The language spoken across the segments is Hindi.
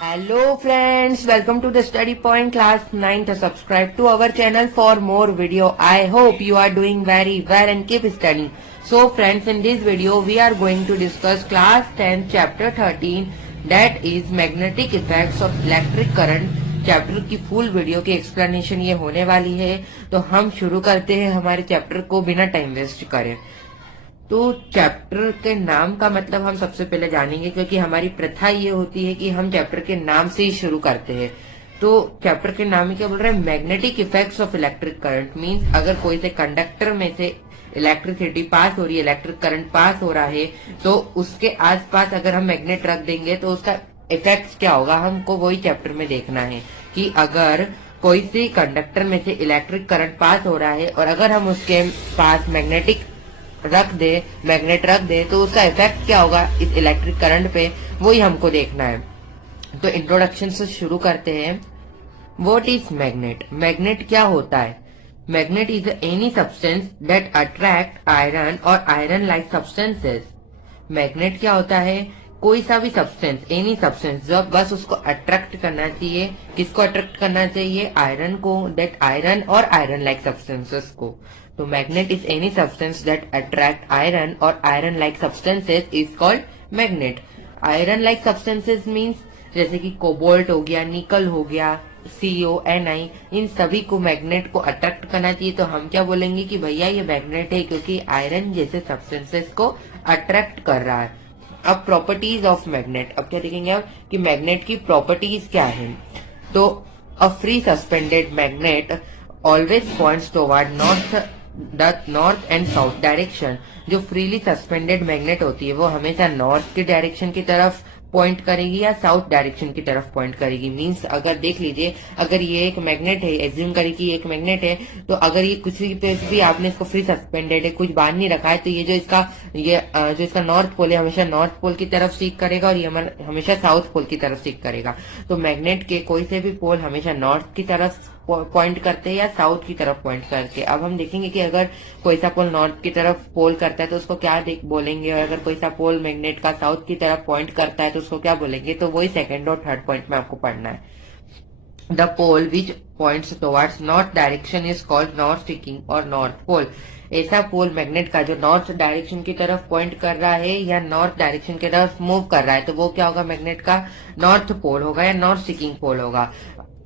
Hello friends, welcome to the study point class 9th. Subscribe to our channel for more video. I hope you are doing very well and keep studying. So friends, in this video we are going to discuss class 10 chapter 13, that is magnetic effects of electric current. Chapter की फुल वीडियो की एक्सप्लेनेशन ये होने वाली है, तो हम शुरू करते हैं हमारे चैप्टर को बिना टाइम वेस्ट करे। तो चैप्टर के नाम का मतलब हम सबसे पहले जानेंगे, क्योंकि हमारी प्रथा ये होती है कि हम चैप्टर के नाम से ही शुरू करते हैं। तो चैप्टर के नाम में क्या बोल रहे हैं, magnetic effects of electric current. Means अगर कोई से कंडक्टर में से इलेक्ट्रिसिटी पास हो रही है, इलेक्ट्रिक करंट पास हो रहा है, तो उसके आसपास अगर हम मैग्नेट रख देंगे तो उसका इफेक्ट क्या होगा, हमको वही चैप्टर में देखना है कि अगर कोई सी कंडक्टर में से इलेक्ट्रिक करंट पास हो रहा है और अगर हम उसके पास मैग्नेट रख दे तो उसका इफेक्ट क्या होगा इस इलेक्ट्रिक करंट पे, वही हमको देखना है। तो इंट्रोडक्शन से शुरू करते हैं। What is magnet? मैग्नेट क्या होता है? Magnet is any substance that attract iron और आयरन लाइक सब्सटेंसेस। मैग्नेट क्या होता है? कोई सा भी सब्सटेंस, एनी सब्सटेंस, जो बस उसको अट्रैक्ट करना चाहिए। किसको अट्रैक्ट करना चाहिए? आयरन को, दैट आयरन और आयरन लाइक सब्सटेंसेस को। तो magnet is any substance that attract iron और iron like substances is called magnet. Iron like substances means जैसे कि कोबाल्ट हो गया, निकल हो गया, CONI, इन सभी को मैग्नेट को अट्रैक्ट करना चाहिए। तो हम क्या बोलेंगे कि भैया ये मैग्नेट है, क्योंकि आयरन जैसे सब्सटेंसेस को अट्रैक्ट कर रहा है। अब प्रॉपर्टीज ऑफ मैग्नेट, अब क्या देखेंगे आप कि मैग्नेट की प्रॉपर्टीज क्या है। तो a free suspended magnet always points toward north and south direction. जो फ्रीली सस्पेंडेड मैग्नेट होती है वो हमेशा नॉर्थ की डायरेक्शन की तरफ पॉइंट करेगी या साउथ डायरेक्शन की तरफ पॉइंट करेगी। मींस अगर देख लीजिए, अगर ये एक मैग्नेट है, एज्यूम करें कि एक मैग्नेट है, तो अगर ये कुछ भी आपने इसको फ्री सस्पेंडेड है, कुछ बांध नहीं रखा है, तो ये जो इसका नॉर्थ पोल है हमेशा नॉर्थ पोल की तरफ सीक करेगा और ये हमेशा साउथ पोल की तरफ सीक करेगा। तो मैग्नेट के कोई से भी पोल हमेशा नॉर्थ की तरफ पॉइंट करते हैं या साउथ की तरफ पॉइंट करके। अब हम देखेंगे कि अगर कोई सा पोल नॉर्थ की तरफ पोल करता है तो उसको क्या बोलेंगे, और अगर कोई सा पोल मैग्नेट का साउथ की तरफ पॉइंट करता है तो उसको क्या बोलेंगे। तो वही सेकंड और थर्ड पॉइंट में आपको पढ़ना है। The pole which points towards north direction is called north sticking और नॉर्थ पोल। ऐसा पोल मैग्नेट का जो नॉर्थ डायरेक्शन की तरफ पॉइंट कर रहा है या नॉर्थ डायरेक्शन की तरफ मूव कर रहा है, तो वो क्या होगा, मैग्नेट का नॉर्थ पोल होगा या नॉर्थ स्टिकिंग पोल होगा।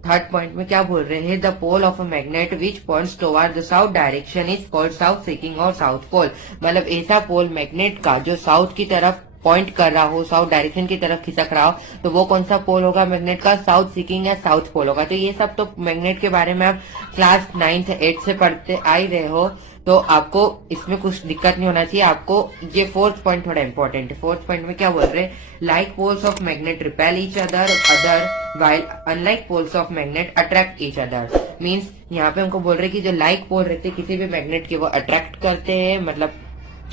थर्ड पॉइंट में क्या बोल रहे हैं, the pole of a magnet which points toward the south direction is called south seeking और साउथ पोल। मतलब ऐसा पोल मैग्नेट का जो साउथ की तरफ पॉइंट कर रहा हो, साउथ डायरेक्शन की तरफ खिसक रहा हो, तो वो कौन सा पोल होगा मैग्नेट का, साउथ सीकिंग या साउथ पोल होगा। तो ये सब तो मैग्नेट के बारे में आप क्लास 9th 8th से पढ़ते आ ही रहे हो, तो आपको इसमें कुछ दिक्कत नहीं होना चाहिए। आपको ये फोर्थ पॉइंट थोड़ा इंपॉर्टेंट है। फोर्थ पॉइंट में क्या बोल रहे हैं, like poles of magnet repel each other while unlike poles of magnet attract each other. Means यहाँ पे हमको बोल रहे हैं कि जो लाइक पोल रहते हैं किसी भी मैग्नेट के, वो अट्रैक्ट करते हैं, मतलब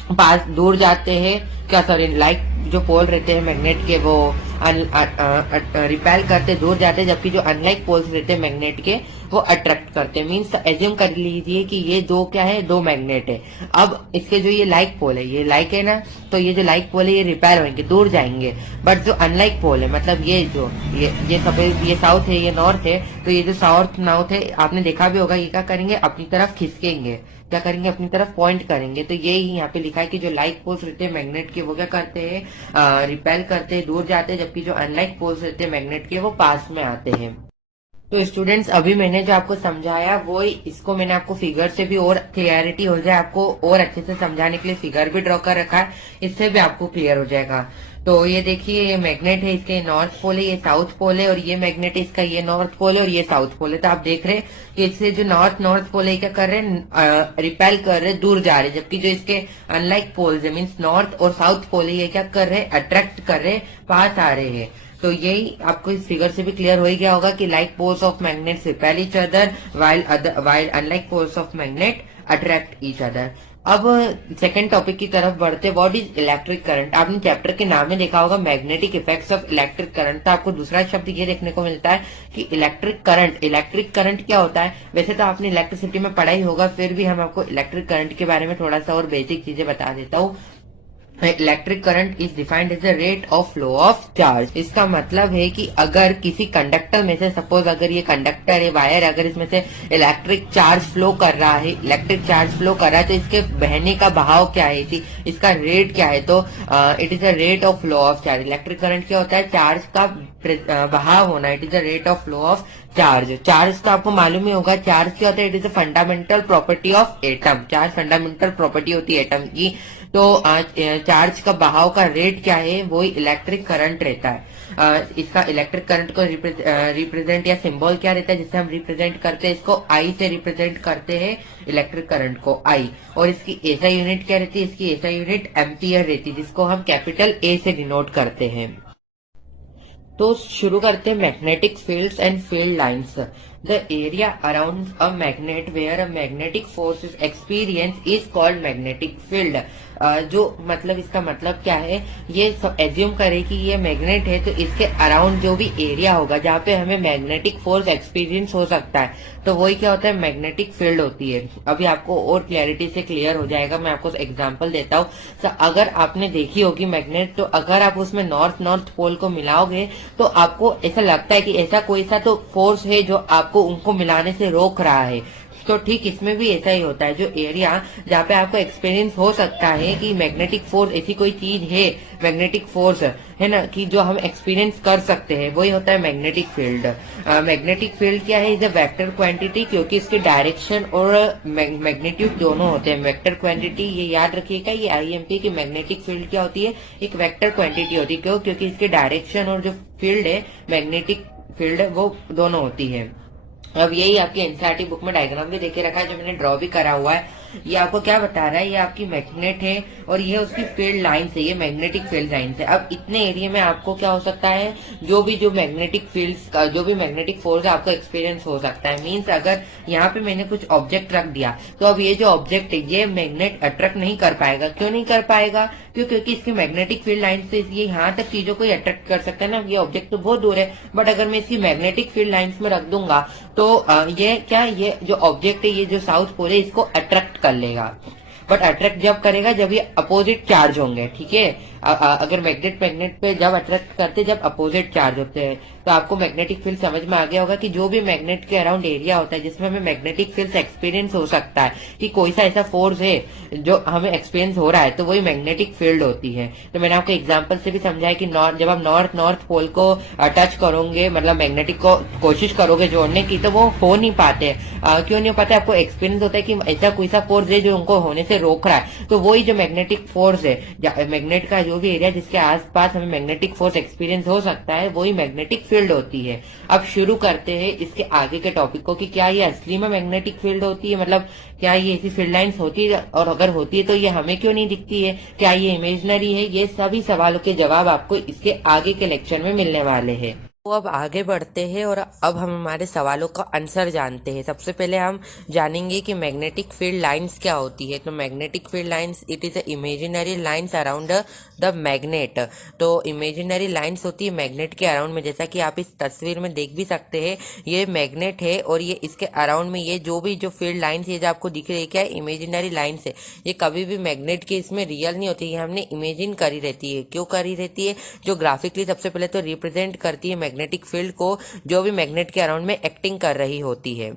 पास दूर जाते हैं, क्या सॉरी लाइक जो पोल रहते हैं मैग्नेट के वो रिपेल करते दूर जाते हैं, जबकि जो अनलाइक पोल्स रहते हैं मैग्नेट के वो अट्रैक्ट करते हैं। मीन्स एज्यूम कर लीजिए कि ये दो क्या है, दो मैग्नेट है। अब इसके जो ये लाइक पोल है, ये लाइक है ना, तो ये जो लाइक पोल है ये रिपेल होंगे, दूर जाएंगे। बट जो अनलाइक पोल है, मतलब ये सपोज ये साउथ है, ये नॉर्थ है, तो ये जो साउथ नॉर्थ है आपने देखा भी होगा, ये क्या करेंगे, अपनी तरफ खिसकेंगे, क्या करेंगे, अपनी तरफ पॉइंट करेंगे। तो ये ही यहाँ पे लिखा है कि जो लाइक पोल्स रहते हैं मैग्नेट के वो क्या करते हैं, रिपेल करते हैं, दूर जाते हैं, जबकि जो अनलाइक पोल्स रहते हैं मैग्नेट के वो पास में आते हैं। तो स्टूडेंट्स, अभी मैंने जो आपको समझाया वो इसको मैंने आपको फिगर से भी और क्लियरिटी हो जाए, आपको और अच्छे से समझाने के लिए फिगर भी ड्रॉ कर रखा है, इससे भी आपको क्लियर हो जाएगा। तो ये देखिए, ये मैग्नेट है, इसके नॉर्थ पोल है, ये साउथ पोल है, और ये मैग्नेट है, इसका ये नॉर्थ पोल है और ये साउथ पोल है। तो आप देख रहे हैं कि इससे जो नॉर्थ पोल है क्या कर रहे हैं, रिपेल कर रहे हैं, दूर जा रहे हैं, जबकि जो इसके अनलाइक पोल्स है मीन्स नॉर्थ और साउथ पोल है, ये क्या कर रहे हैं, अट्रैक्ट कर रहे हैं, पास आ रहे हैं। तो यही आपको इस फिगर से भी क्लियर हो ही गया होगा कि like poles of magnet repel each other while unlike poles of magnet attract each other. अब सेकंड टॉपिक की तरफ बढ़ते, व्हाट इज इलेक्ट्रिक करंट। आपने चैप्टर के नाम में देखा होगा magnetic effects of electric current, तो आपको दूसरा शब्द ये देखने को मिलता है कि इलेक्ट्रिक करंट। इलेक्ट्रिक करंट क्या होता है, वैसे तो आपने इलेक्ट्रिसिटी में पढ़ा ही होगा, फिर भी हम आपको इलेक्ट्रिक करंट के बारे में थोड़ा सा और बेसिक चीजें बता देता हूँ। Electric current is defined as the rate of flow of charge. इसका मतलब है कि अगर किसी कंडक्टर में से, सपोज अगर ये कंडक्टर है, वायर, अगर इसमें से इलेक्ट्रिक चार्ज फ्लो कर रहा है, तो इसके बहने का बहाव क्या है, इसका रेट क्या है, तो it is the rate of flow of charge. Electric current क्या होता है, चार्ज का बहाव होना, it is the rate of flow of charge. Charge तो आपको मालूम ही होगा, चार्ज क्या होता है, it is a fundamental property of atom. Charge fundamental property होती है एटम की। तो चार्ज का बहाव का रेट क्या है, वो इलेक्ट्रिक करंट रहता है। इसका इलेक्ट्रिक करंट को रिप्रेजेंट या सिंबल क्या रहता है जिससे हम रिप्रेजेंट करते हैं, इसको आई से रिप्रेजेंट करते हैं इलेक्ट्रिक करंट को, आई। और इसकी एसआई यूनिट क्या रहती है, इसकी एसआई यूनिट एम्पियर रहती है, जिसको हम कैपिटल ए से डिनोट करते हैं। तो शुरू करते हैं magnetic fields and field lines. The area around a magnet where a magnetic force is experience is called magnetic field. जो मतलब इसका मतलब क्या है, ये सब एज्यूम करें कि ये मैग्नेट है, तो इसके अराउंड जो भी एरिया होगा जहाँ पे हमें मैग्नेटिक फोर्स एक्सपीरियंस हो सकता है, तो वही क्या होता है, मैग्नेटिक फील्ड होती है। अभी आपको और क्लैरिटी से क्लियर हो जाएगा, मैं आपको एग्जांपल देता हूँ। तो अगर आपने देखी होगी मैग्नेट, तो अगर आप उसमें नॉर्थ पोल को मिलाओगे तो आपको ऐसा लगता है कि ऐसा कोई सा तो फोर्स है जो आपको उनको मिलाने से रोक रहा है। तो ठीक इसमें भी ऐसा ही होता है, जो एरिया जहाँ पे आपको एक्सपीरियंस हो सकता है कि मैग्नेटिक फोर्स ऐसी कोई चीज है, मैग्नेटिक फोर्स है ना, कि जो हम एक्सपीरियंस कर सकते हैं, वही होता है मैग्नेटिक फील्ड। मैग्नेटिक फील्ड क्या है, इज अ वेक्टर क्वांटिटी, क्योंकि इसके डायरेक्शन और मैग्नीट्यूड दोनों होते हैं। वेक्टर क्वांटिटी, ये याद रखिएगा, ये आईएमपी की मैग्नेटिक फील्ड क्या होती है, एक वेक्टर क्वांटिटी होती है। क्यों? क्योंकि इसके डायरेक्शन और जो फील्ड है, मैग्नेटिक फील्ड, वो दोनों होती है। अब यही आपकी एनसीईआरटी बुक में डायग्राम भी देके रखा है, जो मैंने ड्रॉ भी करा हुआ है। ये आपको क्या बता रहा है, ये आपकी मैग्नेट है और ये उसकी फील्ड लाइन है, ये मैग्नेटिक फील्ड लाइन है। अब इतने एरिया में आपको क्या हो सकता है, जो मैग्नेटिक फील्ड्स का, जो भी मैग्नेटिक फोर्स आपको एक्सपीरियंस हो सकता है। मीन्स अगर यहाँ पे मैंने कुछ ऑब्जेक्ट रख दिया, तो अब ये जो ऑब्जेक्ट है, ये मैग्नेट अट्रैक्ट नहीं कर पाएगा। क्यों नहीं कर पाएगा? क्योंकि इसकी मैग्नेटिक फील्ड लाइन से ये यहाँ तक चीजों को अट्रैक्ट कर सकता है ना। ये ऑब्जेक्ट तो बहुत दूर है, बट अगर मैं इसकी मैग्नेटिक फील्ड लाइंस में रख दूंगा, तो ये जो ऑब्जेक्ट है, ये जो साउथ पोल है, इसको अट्रैक्ट कर लेगा। बट अट्रैक्ट जब करेगा जब ये अपोजिट चार्ज होंगे, ठीक है। अगर मैग्नेट पे जब अट्रैक्ट करते, जब अपोजिट चार्ज होते हैं, तो आपको मैग्नेटिक फील्ड समझ में आ गया होगा कि जो भी मैग्नेट के अराउंड एरिया होता है जिसमें हमें मैग्नेटिक फील्ड एक्सपीरियंस हो सकता है, कि कोई सा ऐसा फोर्स है जो हमें एक्सपीरियंस हो रहा है, तो वही मैग्नेटिक फील्ड होती है। तो मैंने आपको एग्जाम्पल से भी समझाया कि जब आप नॉर्थ पोल को टच करोगे, मतलब मैग्नेटिक को कोशिश करोगे जोड़ने की, तो वो हो नहीं पाते। क्यों नहीं हो पाते? आपको एक्सपीरियंस होता है कि ऐसा कोई सा फोर्स है जो उनको होने से रोक रहा है। तो वही जो मैग्नेटिक फोर्स है, मैग्नेट का जो भी एरिया जिसके आसपास हमें मैग्नेटिक फोर्स एक्सपीरियंस हो सकता है, वही मैग्नेटिक फील्ड होती है। अब शुरू करते हैं इसके आगे के टॉपिक को, कि क्या ये असली में मैग्नेटिक फील्ड होती है, मतलब क्या ये ऐसी फील्ड लाइंस होती है, और अगर होती है तो ये हमें क्यों नहीं दिखती है, क्या ये इमेजिनरी है? ये सभी सवालों के जवाब आपको इसके आगे के लेक्चर में मिलने वाले हैं। तो अब आगे बढ़ते हैं और अब हम हमारे सवालों का आंसर जानते हैं। सबसे पहले हम जानेंगे कि मैग्नेटिक फील्ड लाइंस क्या होती है। तो magnetic field lines, it is imaginary lines around the magnet. तो इमेजिनरी लाइंस होती है मैग्नेट के अराउंड में, जैसा कि आप इस तस्वीर में देख भी सकते हैं। ये मैग्नेट है और ये इसके अराउंड में ये जो फील्ड लाइंस है जो आपको दिख रही है, क्या इमेजिनरी लाइंस है। ये कभी भी मैग्नेट के इसमें रियल नहीं होती है, हमने इमेजिन करी रहती है। क्यों करी रहती है? जो ग्राफिकली सबसे पहले तो रिप्रेजेंट करती है मैग्नेटिक फील्ड को, जो भी मैग्नेट के अराउंड में एक्टिंग कर रही होती है।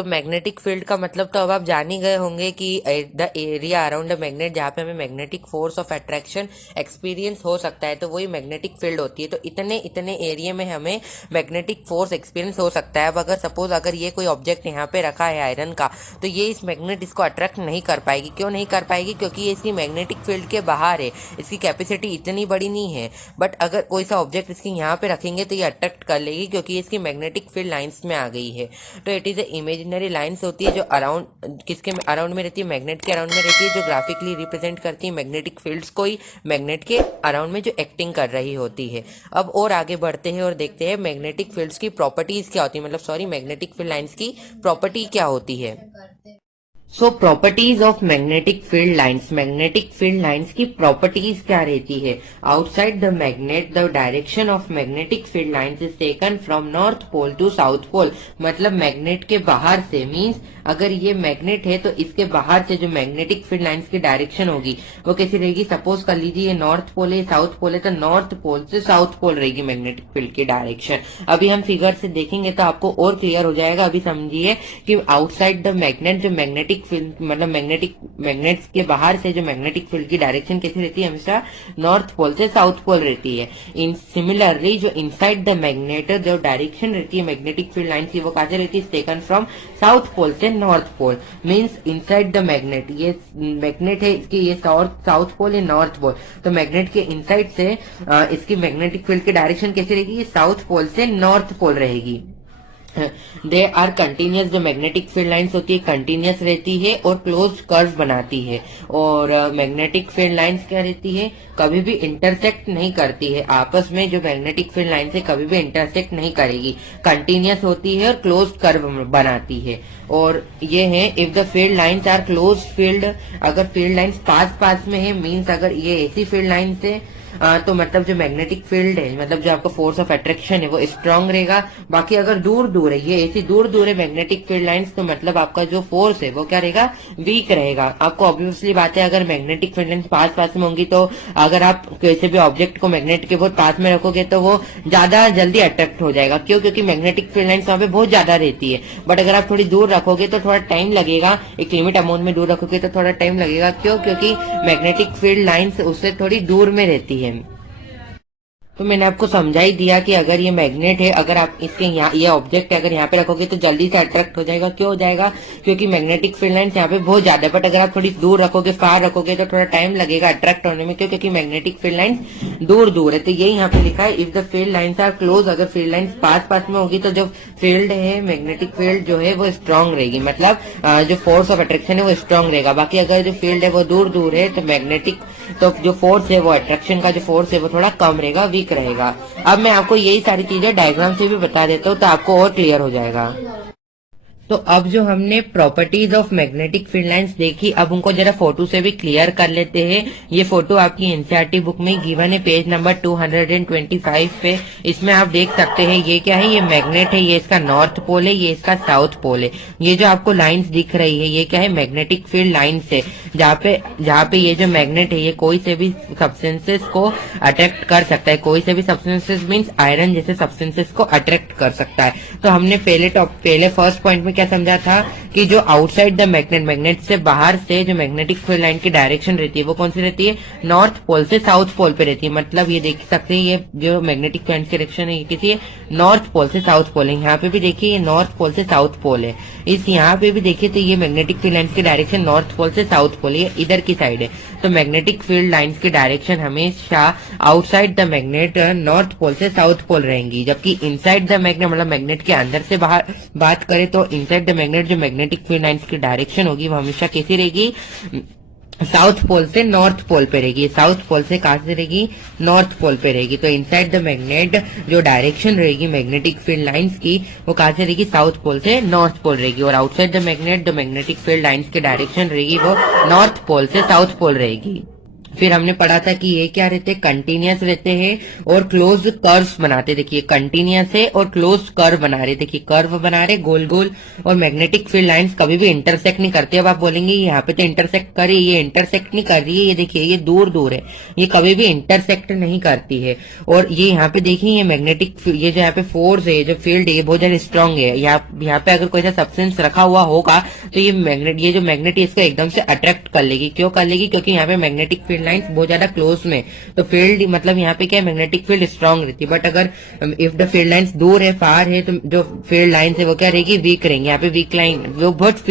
तो मैग्नेटिक फील्ड का मतलब तो अब आप जान ही गए होंगे कि the area around the magnet, जहाँ पे हमें magnetic force of attraction experience हो सकता है, तो वही मैग्नेटिक फील्ड होती है। तो इतने एरिया में हमें मैग्नेटिक फोर्स एक्सपीरियंस हो सकता है। अब अगर सपोज अगर ये कोई ऑब्जेक्ट यहाँ पे रखा है आयरन का, तो ये इस मैग्नेट इसको अट्रैक्ट नहीं कर पाएगी। क्यों नहीं कर पाएगी? क्योंकि ये इसकी मैग्नेटिक फील्ड के बाहर है, इसकी कैपेसिटी इतनी बड़ी नहीं है। बट अगर कोई सा ऑब्जेक्ट इसकी यहाँ पे रखेंगे तो ये अट्रैक्ट कर लेगी, क्योंकि इसकी मैग्नेटिक फील्ड लाइंस में आ गई है। तो इट इज इमेजिनरी लाइंस होती है जो अराउंड, किसके अराउंड में रहती है? मैग्नेट के अराउंड में रहती है, जो ग्राफिकली रिप्रेजेंट करती है मैग्नेटिक फील्ड्स को ही, मैग्नेट के अराउंड में जो एक्टिंग कर रही होती है। अब और आगे बढ़ते हैं और देखते हैं मैग्नेटिक फील्ड्स की प्रॉपर्टीज क्या होती है, मतलब मैग्नेटिक फील्ड लाइंस की प्रॉपर्टी क्या होती है। So properties of magnetic field lines, magnetic field lines की प्रॉपर्टीज क्या रहती है? Outside the magnet the direction of magnetic field lines is taken from north pole to south pole. मतलब मैग्नेट के बाहर से, मींस अगर ये मैग्नेट है तो इसके बाहर से जो मैग्नेटिक फील्ड लाइंस की डायरेक्शन होगी वो कैसी रहेगी? सपोज कर लीजिए ये नॉर्थ पोल है, साउथ पोल है, तो नॉर्थ पोल से साउथ पोल रहेगी मैग्नेटिक फील्ड की डायरेक्शन। अभी हम फिगर से देखेंगे तो आपको और क्लियर हो जाएगा। अभी समझिए कि आउटसाइड द मैग्नेट जो मैग्नेटिक फील्ड, मतलब मैग्नेट्स के बाहर से जो मैग्नेटिक फील्ड की डायरेक्शन कैसी रहती है? हमेशा नॉर्थ पोल से साउथ पोल रहती है। इन सिमिलरली जो इनसाइड द मैग्नेट जो डायरेक्शन रहती है मैग्नेटिक फील्ड लाइन की वो कहां से रहती है? टेकन फ्रॉम साउथ पोल से north pole. Means inside the magnet, ये मैग्नेट है इसकी ये साउथ पोल या नॉर्थ पोल, तो मैग्नेट के इनसाइड से इसकी मैग्नेटिक फील्ड की डायरेक्शन कैसी रहेगी? ये साउथ पोल से नॉर्थ पोल रहेगी। दे आर कंटिन्यूस, जो मैग्नेटिक फील्ड लाइंस होती है कंटिन्यूस रहती है और क्लोज कर्व बनाती है। और मैग्नेटिक फील्ड लाइंस क्या रहती है? कभी भी इंटरसेक्ट नहीं करती है आपस में। जो मैग्नेटिक फील्ड लाइन से कभी भी इंटरसेक्ट नहीं करेगी, कंटिन्यूस होती है और क्लोज कर्व बनाती है। और ये है if the field lines are close field, अगर फील्ड लाइंस पास पास में है, मीन्स अगर ये ऐसी फील्ड लाइन से तो मतलब जो मैग्नेटिक फील्ड है, मतलब जो आपका फोर्स ऑफ अट्रैक्शन है वो स्ट्रांग रहेगा। बाकी अगर दूर दूर है, ये ऐसी दूर दूर है मैग्नेटिक फील्ड लाइंस, तो मतलब आपका जो फोर्स है वो क्या रहेगा? वीक रहेगा। आपको ऑब्वियसली बात है अगर मैग्नेटिक फील्ड लाइंस पास पास में होंगी तो अगर आप किसी भी ऑब्जेक्ट को मैग्नेट के बहुत पास में रखोगे तो वो ज्यादा जल्दी अट्रैक्ट हो जाएगा। क्यों? क्योंकि मैग्नेटिक फील्ड लाइंस वहां पे बहुत ज्यादा रहती है। बट अगर आप थोड़ी दूर रखोगे तो थोड़ा टाइम लगेगा, एक लिमिट अमाउंट में दूर रखोगे तो थोड़ा टाइम लगेगा। क्यों? क्योंकि मैग्नेटिक फील्ड लाइंस उससे थोड़ी दूर में रहती है। तो मैंने आपको समझा ही दिया कि अगर ये मैग्नेट है, अगर आप इसके यहाँ ये ऑब्जेक्ट अगर यहाँ पे रखोगे तो जल्दी से अट्रैक्ट हो जाएगा। क्यों हो जाएगा? क्योंकि मैग्नेटिक फील्ड लाइंस यहाँ पे बहुत ज्यादा है। बट अगर आप थोड़ी दूर रखोगे, फार रखोगे तो थोड़ा टाइम लगेगा अट्रैक्ट होने में। क्यों? क्योंकि मैग्नेटिक फील्ड लाइंस दूर दूर है। तो ये यहाँ पे लिखा है if the field lines are close, अगर फील्ड लाइंस पास पास में होगी तो जो फील्ड है मैग्नेटिक फील्ड जो है वो स्ट्रांग रहेगी, मतलब जो फोर्स ऑफ अट्रैक्शन है वो स्ट्रांग रहेगा। बाकी अगर जो फील्ड है वो दूर दूर है तो मैग्नेटिक, तो जो फोर्स है वो अट्रैक्शन का जो फोर्स है वो थोड़ा कम रहेगा, वीक रहेगा। अब मैं आपको यही सारी चीजें डायग्राम से भी बता देता हूँ तो आपको और क्लियर हो जाएगा। तो अब जो हमने properties of magnetic field lines देखी, अब उनको जरा फोटो से भी क्लियर कर लेते हैं। ये फोटो आपकी एनसीईआरटी बुक में गिवन है, पेज नंबर 225 पे। इसमें आप देख सकते हैं ये क्या है? ये मैग्नेट है, ये इसका नॉर्थ पोल है, ये इसका साउथ पोल है। ये जो आपको लाइंस दिख रही है ये क्या है? मैग्नेटिक फील्ड लाइंस है, जहाँ पे ये जो मैग्नेट है ये कोई से भी सब्सटेंसेस को अट्रैक्ट कर सकता है। कोई से भी सब्सटेंसेस मीन्स आयरन जैसे सब्सटेंसेस को अट्रैक्ट कर सकता है। तो हमने पहले फर्स्ट पॉइंट में क्या समझा था कि जो आउटसाइड द मैग्नेट से बाहर से जो मैग्नेटिक फील्ड लाइन की डायरेक्शन रहती है वो कौन सी रहती है? नॉर्थ पोल से साउथ पोल पे रहती है। मतलब ये देख सकते हैं ये जो मैग्नेटिक फील्ड की डायरेक्शन है ये किसी है? नॉर्थ पोल से साउथ पोल है। यहाँ पे भी देखिए ये नॉर्थ पोल से साउथ पोल है। इस यहाँ पे भी देखिए तो ये मैग्नेटिक फील्ड लाइन की डायरेक्शन नॉर्थ पोल से साउथ पोल है, इधर की साइड है। तो मैग्नेटिक फील्ड लाइंस की डायरेक्शन हमेशा outside the magnet north pole से साउथ पोल रहेंगी, जबकि इनसाइड द मैग्नेट, मतलब मैग्नेट के अंदर से बाहर बात करें तो इनसाइड द मैग्नेट जो मैग्नेटिक फील्ड लाइंस की डायरेक्शन होगी वो हमेशा कैसी रहेगी? साउथ पोल से नॉर्थ पोल पे रहेगी। साउथ पोल से कहां से रहेगी? नॉर्थ पोल पे रहेगी। तो इनसाइड द मैग्नेट जो डायरेक्शन रहेगी मैग्नेटिक फील्ड लाइंस की वो कहां से रहेगी? साउथ पोल से नॉर्थ पोल रहेगी। और आउटसाइड द मैग्नेट जो मैग्नेटिक फील्ड लाइंस की डायरेक्शन रहेगी वो नॉर्थ पोल से साउथ पोल रहेगी। फिर हमने पढ़ा था कि ये क्या रहते हैं? कंटिन्यूस रहते हैं और क्लोज कर्व्स बनाते। देखिए कंटिन्यूस है और क्लोज कर्व बना रहे, देखिए कर्व बना रहे गोल गोल। और मैग्नेटिक फील्ड लाइंस कभी भी इंटरसेक्ट नहीं करते। अब आप बोलेंगे यहाँ पे तो इंटरसेक्ट कर रही है, ये इंटरसेक्ट नहीं कर रही है, ये देखिए ये दूर दूर है, ये कभी भी इंटरसेक्ट नहीं करती है। और ये यहाँ पे देखिए ये मैग्नेटिक, ये जो यहाँ पे फोर्स है, जो फील्ड है ये बहुत ज्यादा स्ट्रांग है। यहाँ पे अगर कोई सा सब्सटेंस रखा हुआ होगा तो ये जो मैग्नेट है इसको एकदम से अट्रैक्ट कर लेगी। क्यों कर लेगी? क्योंकि यहाँ पे मैग्नेटिक फील्ड लाइंस बहुत ज्यादा क्लोज में, तो फील्ड मतलब यहाँ पे क्या है? मैग्नेटिक फील्ड स्ट्रांग रहती है। बट अगर इफ द फील्ड लाइंस दूर है, फार है, तो जो फील्ड लाइंस है वो क्या रहेगी? वीक रहेंगी। यहाँ पे वीक लाइन, वो बहुत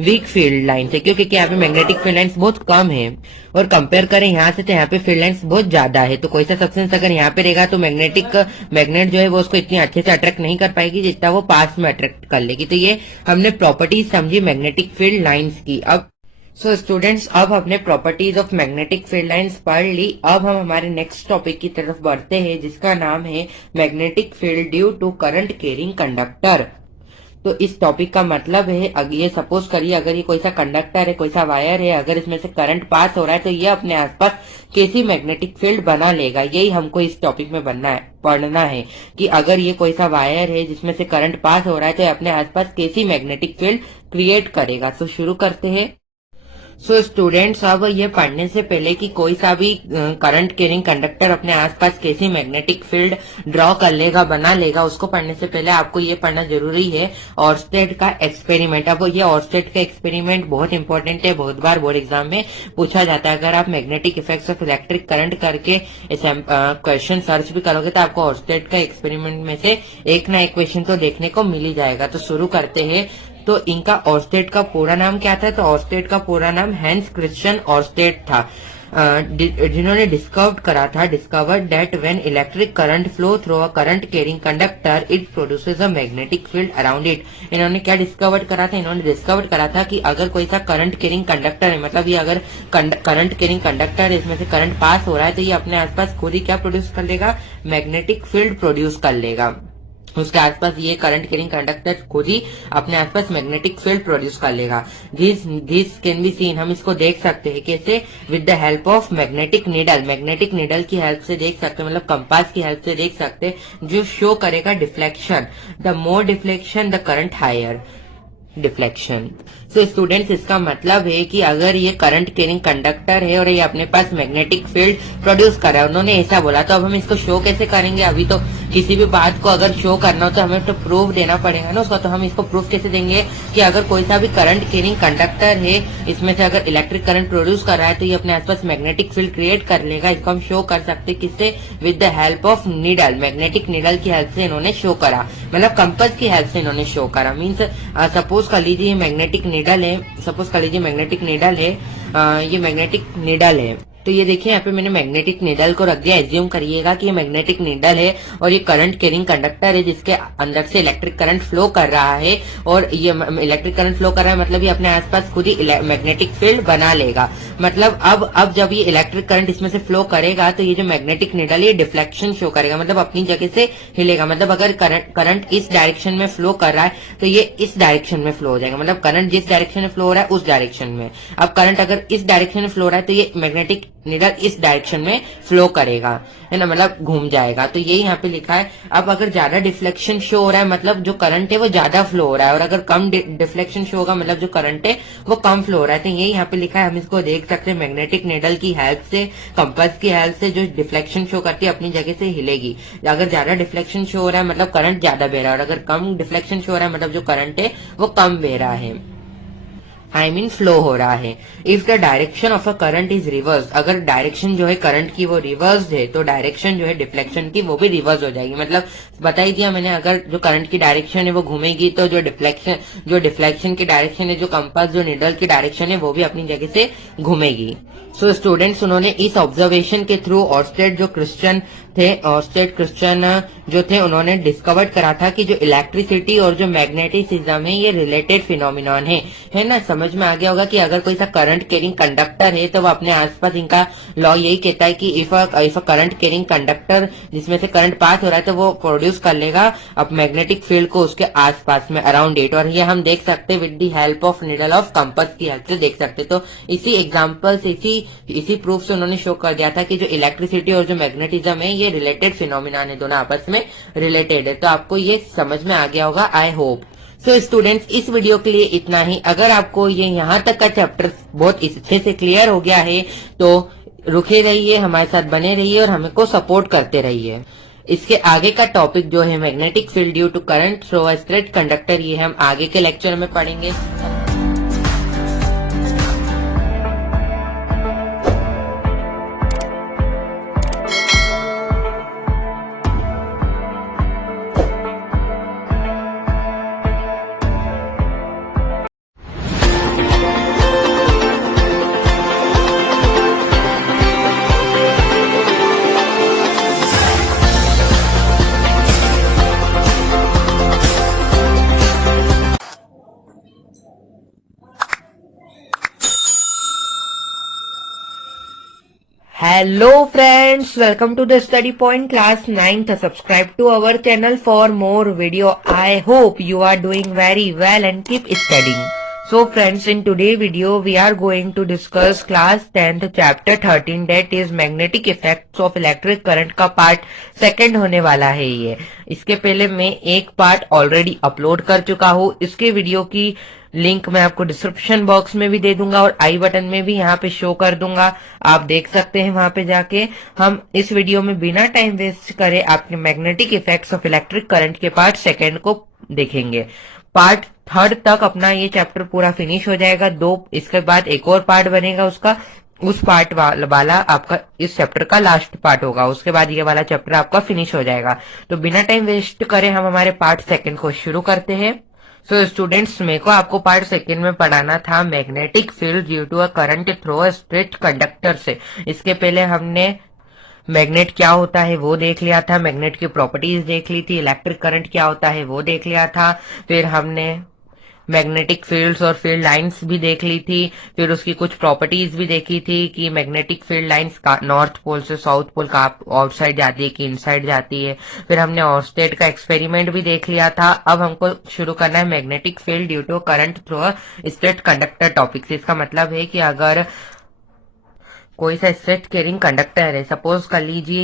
वीक फील्ड लाइन है। क्योंकि यहाँ पे मैग्नेटिक फील्ड लाइंस बहुत कम है और कंपेयर करें यहाँ से तो यहाँ पे फील्ड लाइंस बहुत ज्यादा है। तो कोई सा सब्सटेंस अगर यहाँ पे रहेगा तो मैग्नेट जो है वो उसको इतनी अच्छे से अट्रैक्ट नहीं कर पाएगी जितना वो पास में अट्रैक्ट कर लेगी। तो ये हमने प्रॉपर्टीज समझी मैग्नेटिक फील्ड लाइंस की। अब सो स्टूडेंट्स, अब हमने properties of magnetic field lines पढ़ ली। अब हम हमारे नेक्स्ट टॉपिक की तरफ बढ़ते हैं जिसका नाम है magnetic field due to current carrying conductor. तो इस टॉपिक का मतलब है ये सपोज करिए अगर ये कोई सा कंडक्टर है, कोई सा वायर है, अगर इसमें से करंट पास हो रहा है तो ये अपने आसपास कैसी मैग्नेटिक फील्ड बना लेगा। यही हमको इस टॉपिक में पढ़ना है कि अगर ये कोई सा वायर है जिसमें से करंट पास हो रहा है तो अपने आसपास कैसी मैग्नेटिक फील्ड क्रिएट करेगा। तो शुरू करते हैं। सो स्टूडेंट्स, अब ये पढ़ने से पहले कि कोई सा भी करंट कैरिंग कंडक्टर अपने आसपास कैसी मैग्नेटिक फील्ड ड्रॉ कर लेगा, बना लेगा, उसको पढ़ने से पहले आपको ये पढ़ना जरूरी है ऑर्स्टेड का एक्सपेरिमेंट। अब ये ऑर्स्टेड का एक्सपेरिमेंट बहुत इंपॉर्टेंट है, बहुत बार बोर्ड एग्जाम में पूछा जाता है। अगर आप magnetic effects of electric current करके क्वेश्चन सर्च भी करोगे तो आपको ऑर्स्टेड का एक्सपेरिमेंट में से एक ना एक क्वेश्चन तो देखने को मिल ही जाएगा। तो शुरू करते हैं। तो इनका ऑर्स्टेड का पूरा नाम क्या था? तो ऑर्स्टेड का पूरा नाम हैंस क्रिश्चियन ऑर्स्टेड था, जिन्होंने discovered that when electric current flow through a current carrying conductor it produces a magnetic field around it. इन्होंने क्या डिस्कवर करा था? इन्होंने डिस्कवर करा था कि अगर कोई सा करंट कैरिंग कंडक्टर है, मतलब ये अगर करंट कैरिंग कंडक्टर है, इसमें से करंट पास हो रहा है तो ये अपने आसपास खुद ही क्या प्रोड्यूस कर लेगा? मैग्नेटिक फील्ड प्रोड्यूस कर लेगा। उसके आसपास ये करंट कैरिंग कंडक्टर खुद ही अपने आसपास मैग्नेटिक फील्ड प्रोड्यूस कर लेगा। दिस कैन बी सीन, हम इसको देख सकते हैं कैसे? With the help of magnetic needle. Magnetic needle की हेल्प से देख सकते हैं, मतलब कंपास की हेल्प से देख सकते हैं, जो शो करेगा deflection. The more deflection the current higher deflection. So students, इसका मतलब है कि अगर ये करंट कैरिंग कंडक्टर है और ये अपने पास मैग्नेटिक फील्ड प्रोड्यूस कर रहा है, उन्होंने ऐसा बोला, तो अब हम इसको शो कैसे करेंगे? अभी तो किसी भी बात को अगर शो करना हो तो हमें तो प्रूफ देना पड़ेगा ना उसका। तो हम इसको प्रूफ कैसे देंगे कि अगर कोई सा भी करंट कैरिंग कंडक्टर है, इसमें से अगर इलेक्ट्रिक करंट प्रोड्यूस कर रहा है तो ये अपने आसपास मैग्नेटिक फील्ड क्रिएट कर लेगा। इसको हम शो कर सकते हैं किससे? With the help of needle. Magnetic needle की हेल्प से इन्होंने शो करा, मतलब कंपास की हेल्प से इन्होंने शो करा। मीन्स सपोज कर लीजिए मैग्नेटिक नीडल है, ये मैग्नेटिक नीडल है। तो ये देखिए यहाँ पे मैंने मैग्नेटिक नीडल को रख दिया। एज्यूम करिएगा कि ये मैग्नेटिक नीडल है और ये करंट कैरिंग कंडक्टर है जिसके अंदर से इलेक्ट्रिक करंट फ्लो कर रहा है, और ये इलेक्ट्रिक करंट फ्लो कर रहा है मतलब ये अपने आसपास खुद ही मैग्नेटिक फील्ड बना लेगा। मतलब अब जब ये इलेक्ट्रिक करंट इसमें से फ्लो करेगा तो ये जो मैग्नेटिक नीडल है ये डिफ्लेक्शन शो करेगा, मतलब अपनी जगह से हिलेगा। मतलब अगर करंट इस डायरेक्शन में फ्लो कर रहा है तो ये इस डायरेक्शन में फ्लो हो जाएगा, मतलब करंट जिस डायरेक्शन में फ्लो हो रहा है उस डायरेक्शन में। अब करंट अगर इस डायरेक्शन में फ्लो हो रहा है तो ये मैग्नेटिक नीडल इस डायरेक्शन में फ्लो करेगा, है ना, मतलब घूम जाएगा। तो ये यहाँ पे लिखा है। अब अगर ज्यादा डिफ्लेक्शन शो हो रहा है मतलब जो करंट है वो ज्यादा फ्लो हो रहा है, और अगर कम डिफ्लेक्शन शो होगा मतलब जो करंट है वो कम फ्लो हो रहा है। तो ये यहाँ पे लिखा है, हम इसको देख सकते हैं। मैग्नेटिक नीडल की हेल्प से, कंपास की हेल्प से जो डिफ्लेक्शन शो करती है अपनी जगह से हिलेगी। अगर ज्यादा डिफ्लेक्शन शो हो रहा है मतलब करंट ज्यादा बह रहा है, और अगर कम डिफ्लेक्शन शो हो रहा है मतलब जो करंट है वो कम बह रहा है, फ्लो हो रहा है। If the direction of a current is reverse, अगर डायरेक्शन जो है करंट की वो रिवर्स है तो डायरेक्शन जो है डिफ्लेक्शन की वो भी रिवर्स हो जाएगी। मतलब बता ही दिया मैंने, अगर जो करंट की डायरेक्शन है वो घूमेगी तो जो डिफ्लेक्शन की डायरेक्शन है, जो कंपास जो नीडल की डायरेक्शन है वो भी अपनी जगह से घूमेगी। सो स्टूडेंट्स, उन्होंने इस ऑब्जर्वेशन के थ्रू ऑर्स्टेड क्रिश्चियन जो थे उन्होंने डिस्कवर करा था कि जो इलेक्ट्रिसिटी और जो मैग्नेटिसिज्म है ये रिलेटेड फिनोमिनॉन है ना। समझ में आ गया होगा कि अगर कोई सा करंट कैरिंग कंडक्टर है तो वो अपने आसपास, इनका लॉ यही कहता है कि if a current carrying conductor जिसमें से करंट पास हो रहा है तो वो प्रोड्यूस कर लेगा अब मैग्नेटिक फील्ड को उसके आसपास में अराउंड इट। और ये हम देख सकते हैं with the help of needle of compass की हेल्प से देख सकते हैं। तो इसी एग्जाम्पल से, इसी प्रूफ से उन्होंने शो कर दिया था कि जो इलेक्ट्रिसिटी और जो मैग्नेटिज्म है ये रिलेटेड फिनोमिनन है, दोनों आपस में रिलेटेड है। तो आपको ये समझ में आ गया होगा, आई होप। सो स्टूडेंट्स, इस वीडियो के लिए इतना ही। अगर आपको ये यहाँ तक का चैप्टर बहुत अच्छे से क्लियर हो गया है तो रुके रहिए, हमारे साथ बने रहिए और हमें को सपोर्ट करते रहिए। इसके आगे का टॉपिक जो है magnetic field due to current through a straight conductor, ये हम आगे के लेक्चर में पढ़ेंगे। Hello friends, welcome to the study point class 9th. Subscribe to our channel for more video. I hope you are doing very well and keep studying. So friends, in today's video we are going to discuss class 10th chapter 13 that is magnetic effects of electric current का पार्ट सेकंड होने वाला है ये। इसके पहले मैं एक पार्ट ऑलरेडी अपलोड कर चुका हूँ। इसके वीडियो की लिंक मैं आपको डिस्क्रिप्शन बॉक्स में भी दे दूंगा और आई बटन में भी यहाँ पे शो कर दूंगा, आप देख सकते हैं वहां पे जाके। हम इस वीडियो में बिना टाइम वेस्ट करे आपके magnetic effects of electric current के पार्ट सेकंड को देखेंगे। पार्ट थर्ड तक अपना ये चैप्टर पूरा फिनिश हो जाएगा। इसके बाद एक और पार्ट बनेगा उसका, उस पार्ट वाला आपका इस चैप्टर का लास्ट पार्ट होगा। उसके बाद ये वाला चैप्टर आपका फिनिश हो जाएगा। तो बिना टाइम वेस्ट करे हम हमारे पार्ट सेकंड को शुरू करते हैं। सो स्टूडेंट्स, मेरे को आपको पार्ट सेकंड में पढ़ाना था magnetic field due to a current through a straight conductor से। इसके पहले हमने मैग्नेट क्या होता है वो देख लिया था, मैग्नेट की प्रॉपर्टीज देख ली थी, इलेक्ट्रिक करंट क्या होता है वो देख लिया था, फिर हमने मैग्नेटिक फील्ड्स और फील्ड लाइंस भी देख ली थी, फिर उसकी कुछ प्रॉपर्टीज भी देखी थी कि magnetic field lines north pole से साउथ पोल का आउटसाइड जाती है कि इनसाइड जाती है। फिर हमने ऑर्स्टेड का एक्सपेरिमेंट भी देख लिया था। अब हमको शुरू करना है magnetic field due to current through a straight conductor topic से। इसका मतलब है कि अगर कोई सा स्ट्रेट कैरिंग कंडक्टर है, सपोज कर लीजिए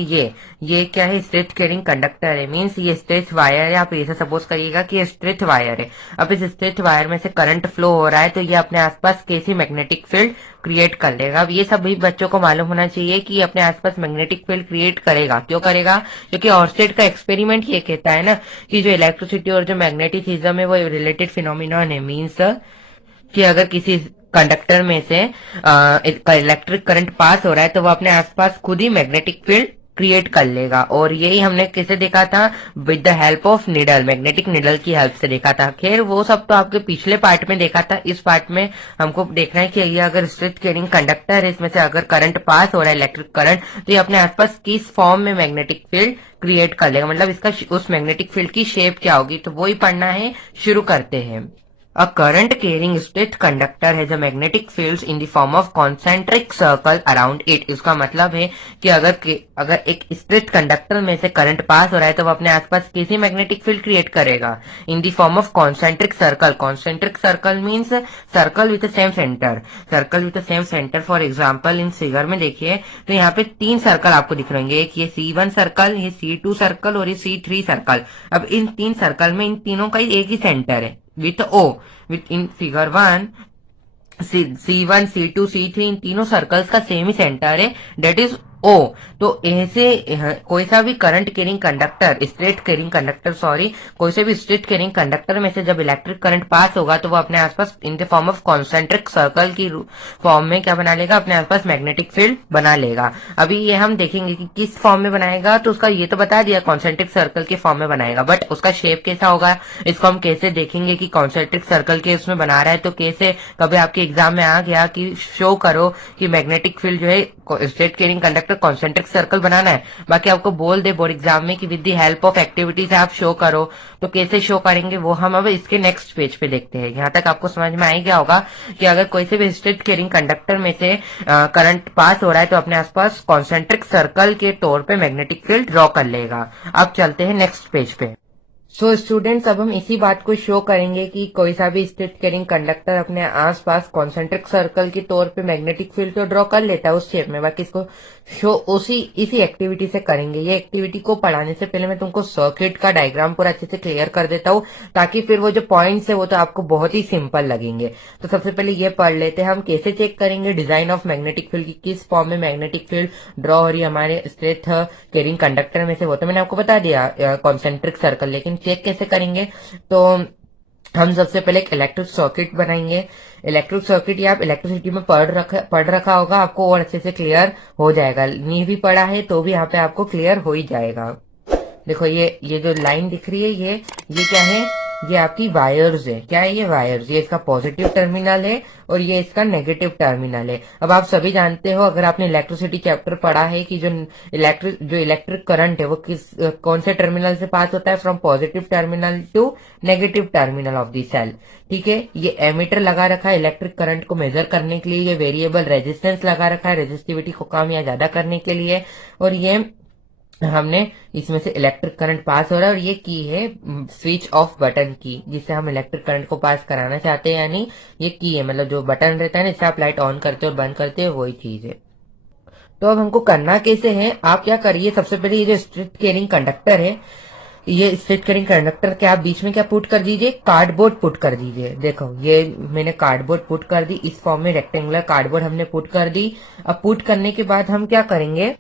ये क्या है, स्ट्रेट कैरिंग कंडक्टर है, मींस ये स्ट्रेट वायर है। आप ऐसे सपोज करिएगा कि ये स्ट्रेट वायर है। अब इस स्ट्रेट वायर में से करंट फ्लो हो रहा है तो ये अपने आसपास कैसी मैग्नेटिक फील्ड क्रिएट कर लेगा। अब ये सभी बच्चों को मालूम होना चाहिए कि अपने आसपास मैग्नेटिक फील्ड क्रिएट करेगा। क्यों करेगा? क्योंकि ऑर्स्टेड का एक्सपेरिमेंट ये कहता है ना कि जो इलेक्ट्रिसिटी और जो मैग्नेटिसिज्म है वो रिलेटेड फिनोमिनन है। मीन्स कि अगर किसी कंडक्टर में से इलेक्ट्रिक करंट पास हो रहा है तो वो अपने आसपास खुद ही मैग्नेटिक फील्ड क्रिएट कर लेगा। और यही हमने कैसे देखा था? With the help of needle, magnetic needle की हेल्प से देखा था। खैर वो सब तो आपके पिछले पार्ट में देखा था। इस पार्ट में हमको देखना है कि ये अगर स्ट्रेट कैरिंग कंडक्टर है, इसमें से अगर करंट पास हो रहा है इलेक्ट्रिक करंट, तो ये अपने आसपास किस फॉर्म में मैग्नेटिक फील्ड क्रिएट कर लेगा, मतलब इसका उस मैग्नेटिक फील्ड की शेप क्या होगी। तो वो ही पढ़ना है, शुरू करते हैं। A current carrying straight conductor has a magnetic fields in the form of concentric circle around it। इसका मतलब है कि अगर एक स्ट्रेट कंडक्टर में से करंट पास हो रहा है तो वो अपने आसपास कैसी मैग्नेटिक फील्ड क्रिएट करेगा? इन the form of concentric circle. Concentric circle means circle with same centre, circle with same centre. For example in figure में देखिए तो यहाँ पे 3 सर्कल आपको दिख रहे होंगे। एक ये C1 सर्कल, ये C2 सर्कल और ये C3 सर्कल। अब इन 3 सर्कल में इन तीनों का एक ही सेंटर है with O, with in figure 1 C1 C2 C3 इन तीनों सर्कल्स का सेम ही सेंटर है, डेट इज O। तो ऐसे कोई सा भी current carrying conductor, straight carrying conductor कोई से भी स्ट्रेट कैरिंग कंडक्टर में से जब इलेक्ट्रिक करंट पास होगा तो वो अपने आसपास इन the form of concentric circle की फॉर्म में क्या बना लेगा? अपने आसपास मैग्नेटिक फील्ड बना लेगा। अभी ये हम देखेंगे कि किस फॉर्म में बनाएगा। तो उसका ये तो बता दिया कॉन्सेंट्रिक सर्कल के फॉर्म में बनाएगा, बट उसका शेप कैसा होगा इसको हम कैसे देखेंगे कि कॉन्सेंट्रिक सर्कल के उसमें बना रहा है। तो कैसे, कभी आपके एग्जाम में आ गया कि शो करो कि मैग्नेटिक फील्ड जो है straight carrying conductor concentric circle बनाना है, बाकी आपको बोल दे बोर्ड एग्जाम में कि with the help of activities आप शो करो। तो कैसे शो करेंगे वो हम अब इसके नेक्स्ट पेज पे देखते हैं। यहाँ तक आपको समझ में आ गया होगा कि अगर कोई से भी स्ट्रेट कैरिंग कंडक्टर में से करंट पास हो रहा है तो अपने आसपास कॉन्सेंट्रिक सर्कल के तौर पे मैग्नेटिक फील्ड ड्रॉ कर लेगा। अब चलते हैं नेक्स्ट पेज पे। सो स्टूडेंट्स, अब हम इसी बात को शो करेंगे कि कोई सा भी स्ट्रेट कैरिंग कंडक्टर अपने आसपास कॉन्सेंट्रिक सर्कल के तौर पे मैग्नेटिक फील्ड तो ड्रॉ कर लेता है उस शेप में, बाकी इसको शो इसी एक्टिविटी से करेंगे। ये एक्टिविटी को पढ़ाने से पहले मैं तुमको सर्किट का डायग्राम पूरा अच्छे से क्लियर कर देता हूँ, ताकि फिर वो जो पॉइंट्स है वो तो आपको बहुत ही सिंपल लगेंगे। तो सबसे पहले ये पढ़ लेते हैं हम कैसे चेक करेंगे डिजाइन ऑफ मैग्नेटिक फील्ड की, किस फॉर्म में मैग्नेटिक फील्ड ड्रॉ हो रही है हमारे स्ट्रेट कैरिंग कंडक्टर में से। वो तो मैंने आपको बता दिया कॉन्सेंट्रिक सर्कल, लेकिन चेक कैसे करेंगे? तो हम सबसे पहले एक इलेक्ट्रिक सर्किट बनाएंगे। इलेक्ट्रिक सर्किट या आप इलेक्ट्रिसिटी में पढ़ रखा होगा, आपको और अच्छे से क्लियर हो जाएगा। नहीं भी पढ़ा है तो भी यहाँ पे आपको क्लियर हो ही जाएगा। देखो ये जो लाइन दिख रही है ये क्या है? ये आपकी वायर्स है। क्या है ये वायर्स? ये इसका पॉजिटिव टर्मिनल है और ये इसका नेगेटिव टर्मिनल है। अब आप सभी जानते हो, अगर आपने इलेक्ट्रिसिटी चैप्टर पढ़ा है, कि जो इलेक्ट्रिक करंट है वो कौन से टर्मिनल से पास होता है? From positive terminal to negative terminal of the cell. ठीक है, ये एमीटर लगा रखा है इलेक्ट्रिक करंट को मेजर करने के लिए, ये वेरिएबल रेजिस्टेंस लगा रखा है रेजिस्टिविटी को कम या ज्यादा करने के लिए, और ये हमने इसमें से इलेक्ट्रिक करंट पास हो रहा है, और ये की है स्विच ऑफ बटन की, जिससे हम इलेक्ट्रिक करंट को पास कराना चाहते हैं, यानी ये की है, मतलब जो बटन रहता है ना, इससे आप लाइट ऑन करते हो और बंद करते हो, वही चीज है। तो अब हमको करना कैसे है? आप क्या करिए, सबसे पहले ये जो स्ट्रिप कैरिंग कंडक्टर है, ये स्ट्रिप कैरिंग कंडक्टर के आप बीच में क्या पुट कर दीजिए? कार्डबोर्ड पुट कर दीजिए। देखो ये मैंने कार्डबोर्ड पुट कर दी, इस फॉर्म में रेक्टेंगुलर कार्डबोर्ड हमने पुट कर दी। अब पुट करने के बाद हम क्या करेंगे?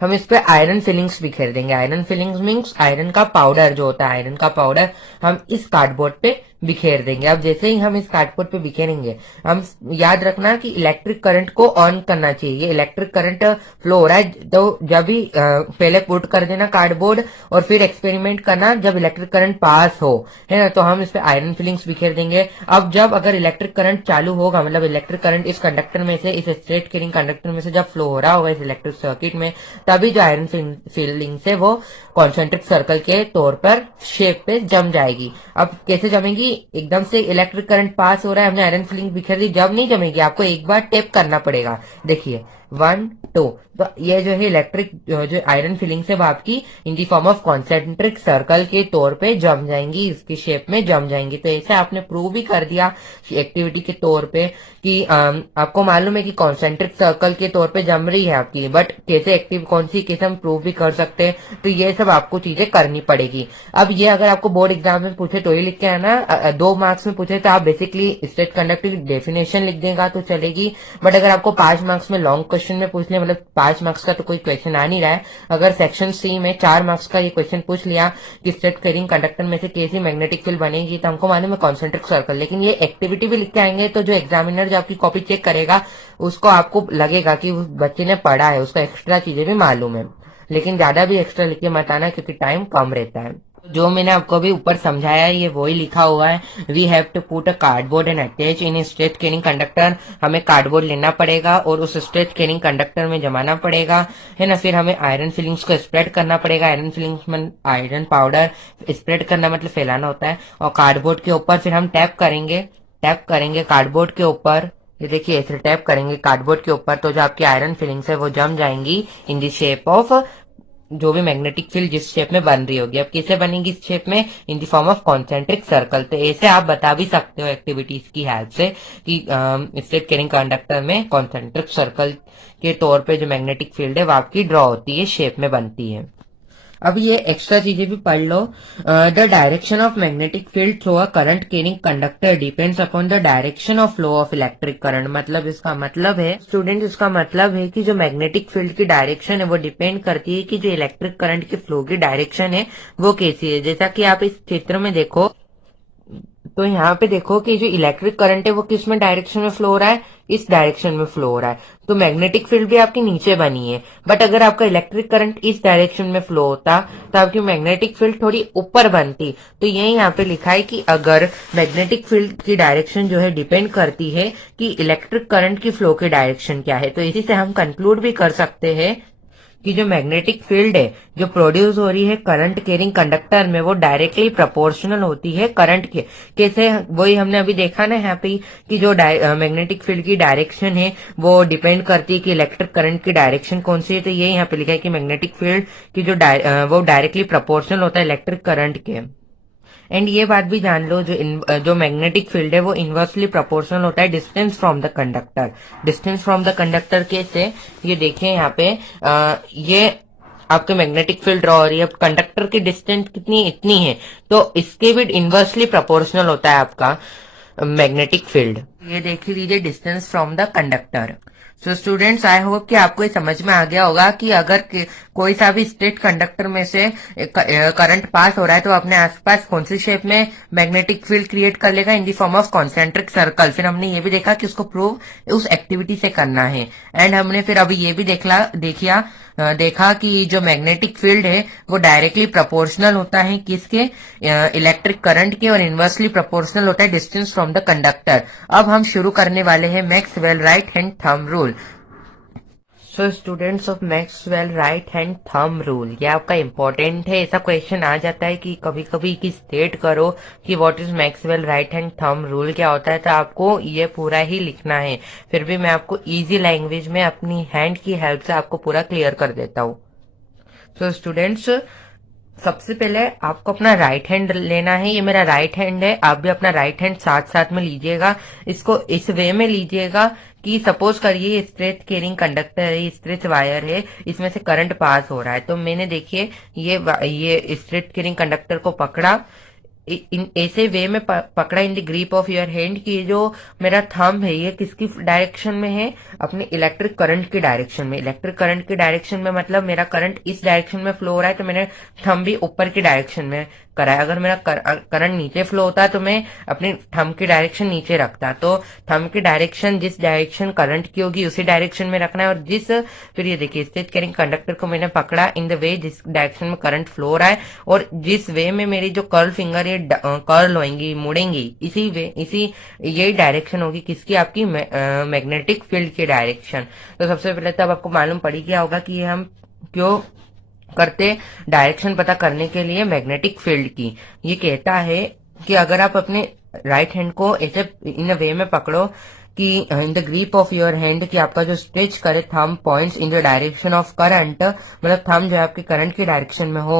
हम इस पे आयरन फिलिंग्स बिखेर देंगे। आयरन फिलिंग्स मीन्स आयरन का पाउडर जो होता है, आयरन का पाउडर हम इस कार्डबोर्ड पे बिखेर देंगे। अब जैसे ही हम इस कार्डबोर्ड पे बिखेरेंगे, हम याद रखना कि इलेक्ट्रिक करंट को ऑन करना चाहिए। ये इलेक्ट्रिक करंट फ्लो हो रहा है, तो जब भी पहले पुट कर देना कार्डबोर्ड, और फिर एक्सपेरिमेंट करना जब इलेक्ट्रिक करंट पास हो, है ना, तो हम इस पे आयरन फिलिंग्स बिखेर देंगे। अब जब अगर इलेक्ट्रिक करंट चालू होगा, मतलब इलेक्ट्रिक करंट इस कंडक्टर में से, इस स्ट्रेट कैरिंग कंडक्टर में से जब फ्लो हो रहा होगा इस इलेक्ट्रिक सर्किट में, तभी जो आयरन फिलिंग से वो कॉन्सेंट्रिक सर्कल के तौर पर शेप पे जम जाएगी। अब कैसे जमेगी? एकदम से इलेक्ट्रिक करंट पास हो रहा है, हमने आयरन फिलिंग बिखेर दी, जब नहीं जमेगी, आपको एक बार टेप करना पड़ेगा। देखिए 1 2, तो ये जो है इलेक्ट्रिक जो आयरन फिलिंग से वो आपकी in the form of concentric circle के तौर पे जम जाएंगी, इसकी शेप में जम जाएंगी। तो ऐसे आपने प्रूव भी कर दिया एक्टिविटी के तौर पे कि आपको मालूम है कि कॉन्सेंट्रिक सर्कल के तौर पे जम रही है आपकी, बट कैसे एक्टिव कौन सी कैसे हम प्रूव भी कर सकते हैं, तो ये सब आपको चीजें करनी पड़ेगी। अब ये अगर आपको बोर्ड एग्जाम में पूछे तो ये लिख के आना, 2 मार्क्स में पूछे तो आप बेसिकली स्टेट कंडक्टर की डेफिनेशन लिख देगा तो चलेगी, बट अगर आपको 5 मार्क्स में लॉन्ग क्वेश्चन में पूछ लिया, मतलब 5 मार्क्स का तो कोई क्वेश्चन आ नहीं रहा है, अगर सेक्शन सी में 4 मार्क्स का ये क्वेश्चन पूछ लिया कि स्टेट कैरिंग कंडक्टर में से कैसी मैग्नेटिक फील्ड बनेगी, तो हमको मालूम है कॉन्सेंट्रिक सर्कल, लेकिन ये एक्टिविटी भी लिख के आएंगे, तो जो एग्जामिनर जो आपकी कॉपी चेक करेगा उसको आपको लगेगा कि उस बच्चे ने पढ़ा है, उसको एक्स्ट्रा चीजें भी मालूम है। लेकिन ज्यादा भी एक्स्ट्रा लिख के मत आना, क्योंकि टाइम कम रहता है। जो मैंने आपको अभी ऊपर समझाया है ये वही लिखा हुआ है। We have to put a cardboard and attach in straight carrying conductor. हमें कार्डबोर्ड लेना पड़ेगा और उस स्ट्रेट कैरिंग कंडक्टर में जमाना पड़ेगा, है ना। फिर हमें आयरन फिलिंग्स को स्प्रेड करना पड़ेगा। आयरन फिलिंग्स में आयरन पाउडर स्प्रेड करना मतलब फैलाना होता है, और कार्डबोर्ड के ऊपर फिर हम टैप करेंगे कार्डबोर्ड के ऊपर। ये देखिए ऐसे टैप करेंगे कार्डबोर्ड के ऊपर, तो जो आपकी आयरन फिलिंग्स है वो जम जाएंगी इन दी शेप ऑफ जो भी मैग्नेटिक फील्ड जिस शेप में बन रही होगी। अब कैसे बनेगी इस शेप में? In the form of concentric circle. तो ऐसे आप बता भी सकते हो एक्टिविटीज की हेल्प से कि स्ट्रेट कैरिंग कंडक्टर में कॉन्सेंट्रिक सर्कल के तौर पे जो मैग्नेटिक फील्ड है वो आपकी ड्रॉ होती है, शेप में बनती है। अब ये एक्स्ट्रा चीजें भी पढ़ लो। The direction of magnetic field through a current carrying conductor depends upon the direction of flow of electric current. मतलब इसका मतलब है स्टूडेंट, इसका मतलब है कि जो मैग्नेटिक फील्ड की डायरेक्शन है वो डिपेंड करती है कि जो इलेक्ट्रिक करंट के फ्लो की डायरेक्शन है वो कैसी है। जैसा कि आप इस चित्र में देखो, तो यहाँ पे देखो कि जो इलेक्ट्रिक करंट है वो किस में डायरेक्शन में फ्लो हो रहा है? इस डायरेक्शन में फ्लो हो रहा है। तो मैग्नेटिक फील्ड भी आपकी नीचे बनी है, बट अगर आपका इलेक्ट्रिक करंट इस डायरेक्शन में फ्लो होता तो आपकी मैग्नेटिक फील्ड थोड़ी ऊपर बनती। तो यही यहाँ पे लिखा है कि अगर मैग्नेटिक फील्ड की डायरेक्शन जो है डिपेंड करती है कि इलेक्ट्रिक करंट की फ्लो की डायरेक्शन क्या है। तो इसी से हम कंक्लूड भी कर सकते हैं कि जो मैग्नेटिक फील्ड है जो प्रोड्यूस हो रही है करंट कैरिंग कंडक्टर में वो डायरेक्टली प्रोपोर्शनल होती है करंट के। कैसे? वही हमने अभी देखा ना यहाँ पे कि जो मैग्नेटिक फील्ड की डायरेक्शन है वो डिपेंड करती है कि इलेक्ट्रिक करंट की डायरेक्शन कौन सी है। तो ये यहाँ पे लिखा है कि मैग्नेटिक फील्ड की जो वो डायरेक्टली प्रोपोर्शनल होता है इलेक्ट्रिक करंट के। एंड ये बात भी जान लो, जो मैग्नेटिक फील्ड है वो इनवर्सली प्रोपोर्शनल होता है distance from the conductor. Distance from the conductor कैसे? ये देखिए यहाँ पे ये आपके मैग्नेटिक फील्ड ड्रॉ हो रही है, कंडक्टर की डिस्टेंस कितनी? इतनी है, तो इसके भी इनवर्सली प्रोपोर्शनल होता है आपका मैग्नेटिक फील्ड। ये देख लीजिए distance from the conductor. So students, I hope कि आपको ये समझ में आ गया होगा कि अगर कोई सा भी स्ट्रेट कंडक्टर में से करंट पास हो रहा है तो अपने आसपास कौन सी शेप में मैग्नेटिक फील्ड क्रिएट कर लेगा? In the form of concentric circle. फिर हमने ये भी देखा कि उसको प्रूव उस एक्टिविटी से करना है। एंड हमने फिर अभी ये भी देखिया देखा कि जो मैग्नेटिक फील्ड है वो डायरेक्टली प्रोपोर्शनल होता है किसके, इलेक्ट्रिक करंट के, और इनवर्सली प्रोपोर्शनल होता है डिस्टेंस फ्रॉम द कंडक्टर। अब हम शुरू करने वाले हैं Maxwell right hand thumb rule. So students of Maxwell right hand thumb rule, ये आपका इंपॉर्टेंट है। ऐसा क्वेश्चन आ जाता है कि कभी कभी कि स्टेट करो कि what is Maxwell right hand thumb rule, क्या होता है, तो आपको ये पूरा ही लिखना है। फिर भी मैं आपको इजी लैंग्वेज में अपनी हैंड की हेल्प से आपको पूरा क्लियर कर देता हूँ। सो स्टूडेंट्स, सबसे पहले आपको अपना राइट हैंड लेना है। ये मेरा राइट हैंड है, आप भी अपना राइट हैंड साथ साथ में लीजिएगा। इसको इस वे में लीजिएगा कि सपोज करिए स्ट्रेट कैरिंग कंडक्टर है, स्ट्रेट वायर है, इसमें से करंट पास हो रहा है। तो मैंने देखिए ये स्ट्रेट कैरिंग कंडक्टर को पकड़ा, इन ऐसे वे में पकड़ा in the grip of your hand कि जो मेरा थंब है ये किसकी डायरेक्शन में है, अपने इलेक्ट्रिक करंट की डायरेक्शन में। इलेक्ट्रिक करंट की डायरेक्शन में मतलब मेरा करंट इस डायरेक्शन में फ्लो हो रहा है, तो मैंने थंब भी ऊपर की डायरेक्शन में करा है। अगर मेरा करंट नीचे फ्लो होता तो मैं अपनी थंब की डायरेक्शन नीचे रखता। तो थंब की डायरेक्शन जिस डायरेक्शन करंट की होगी उसी डायरेक्शन में रखना है। और फिर ये देखिए स्ट्रेट कैरिंग कंडक्टर को मैंने पकड़ा इन द वे जिस डायरेक्शन में करंट फ्लो हो रहा है, और जिस वे में मेरी जो कर्ल फिंगर ये कर्ल होंगी, मुड़ेंगी, इसी यही डायरेक्शन होगी किसकी, आपकी मैग्नेटिक फील्ड की डायरेक्शन। तो सबसे पहले तो अब आपको मालूम पड़ गया होगा कि हम क्यों करते, डायरेक्शन पता करने के लिए मैग्नेटिक फील्ड की। ये कहता है कि अगर आप अपने राइट हैंड को ऐसे इन वे में पकड़ो कि in the grip of your hand, कि आपका जो स्ट्रेच करे thumb points in the direction of current, मतलब थंब जो है आपके करंट की डायरेक्शन में हो,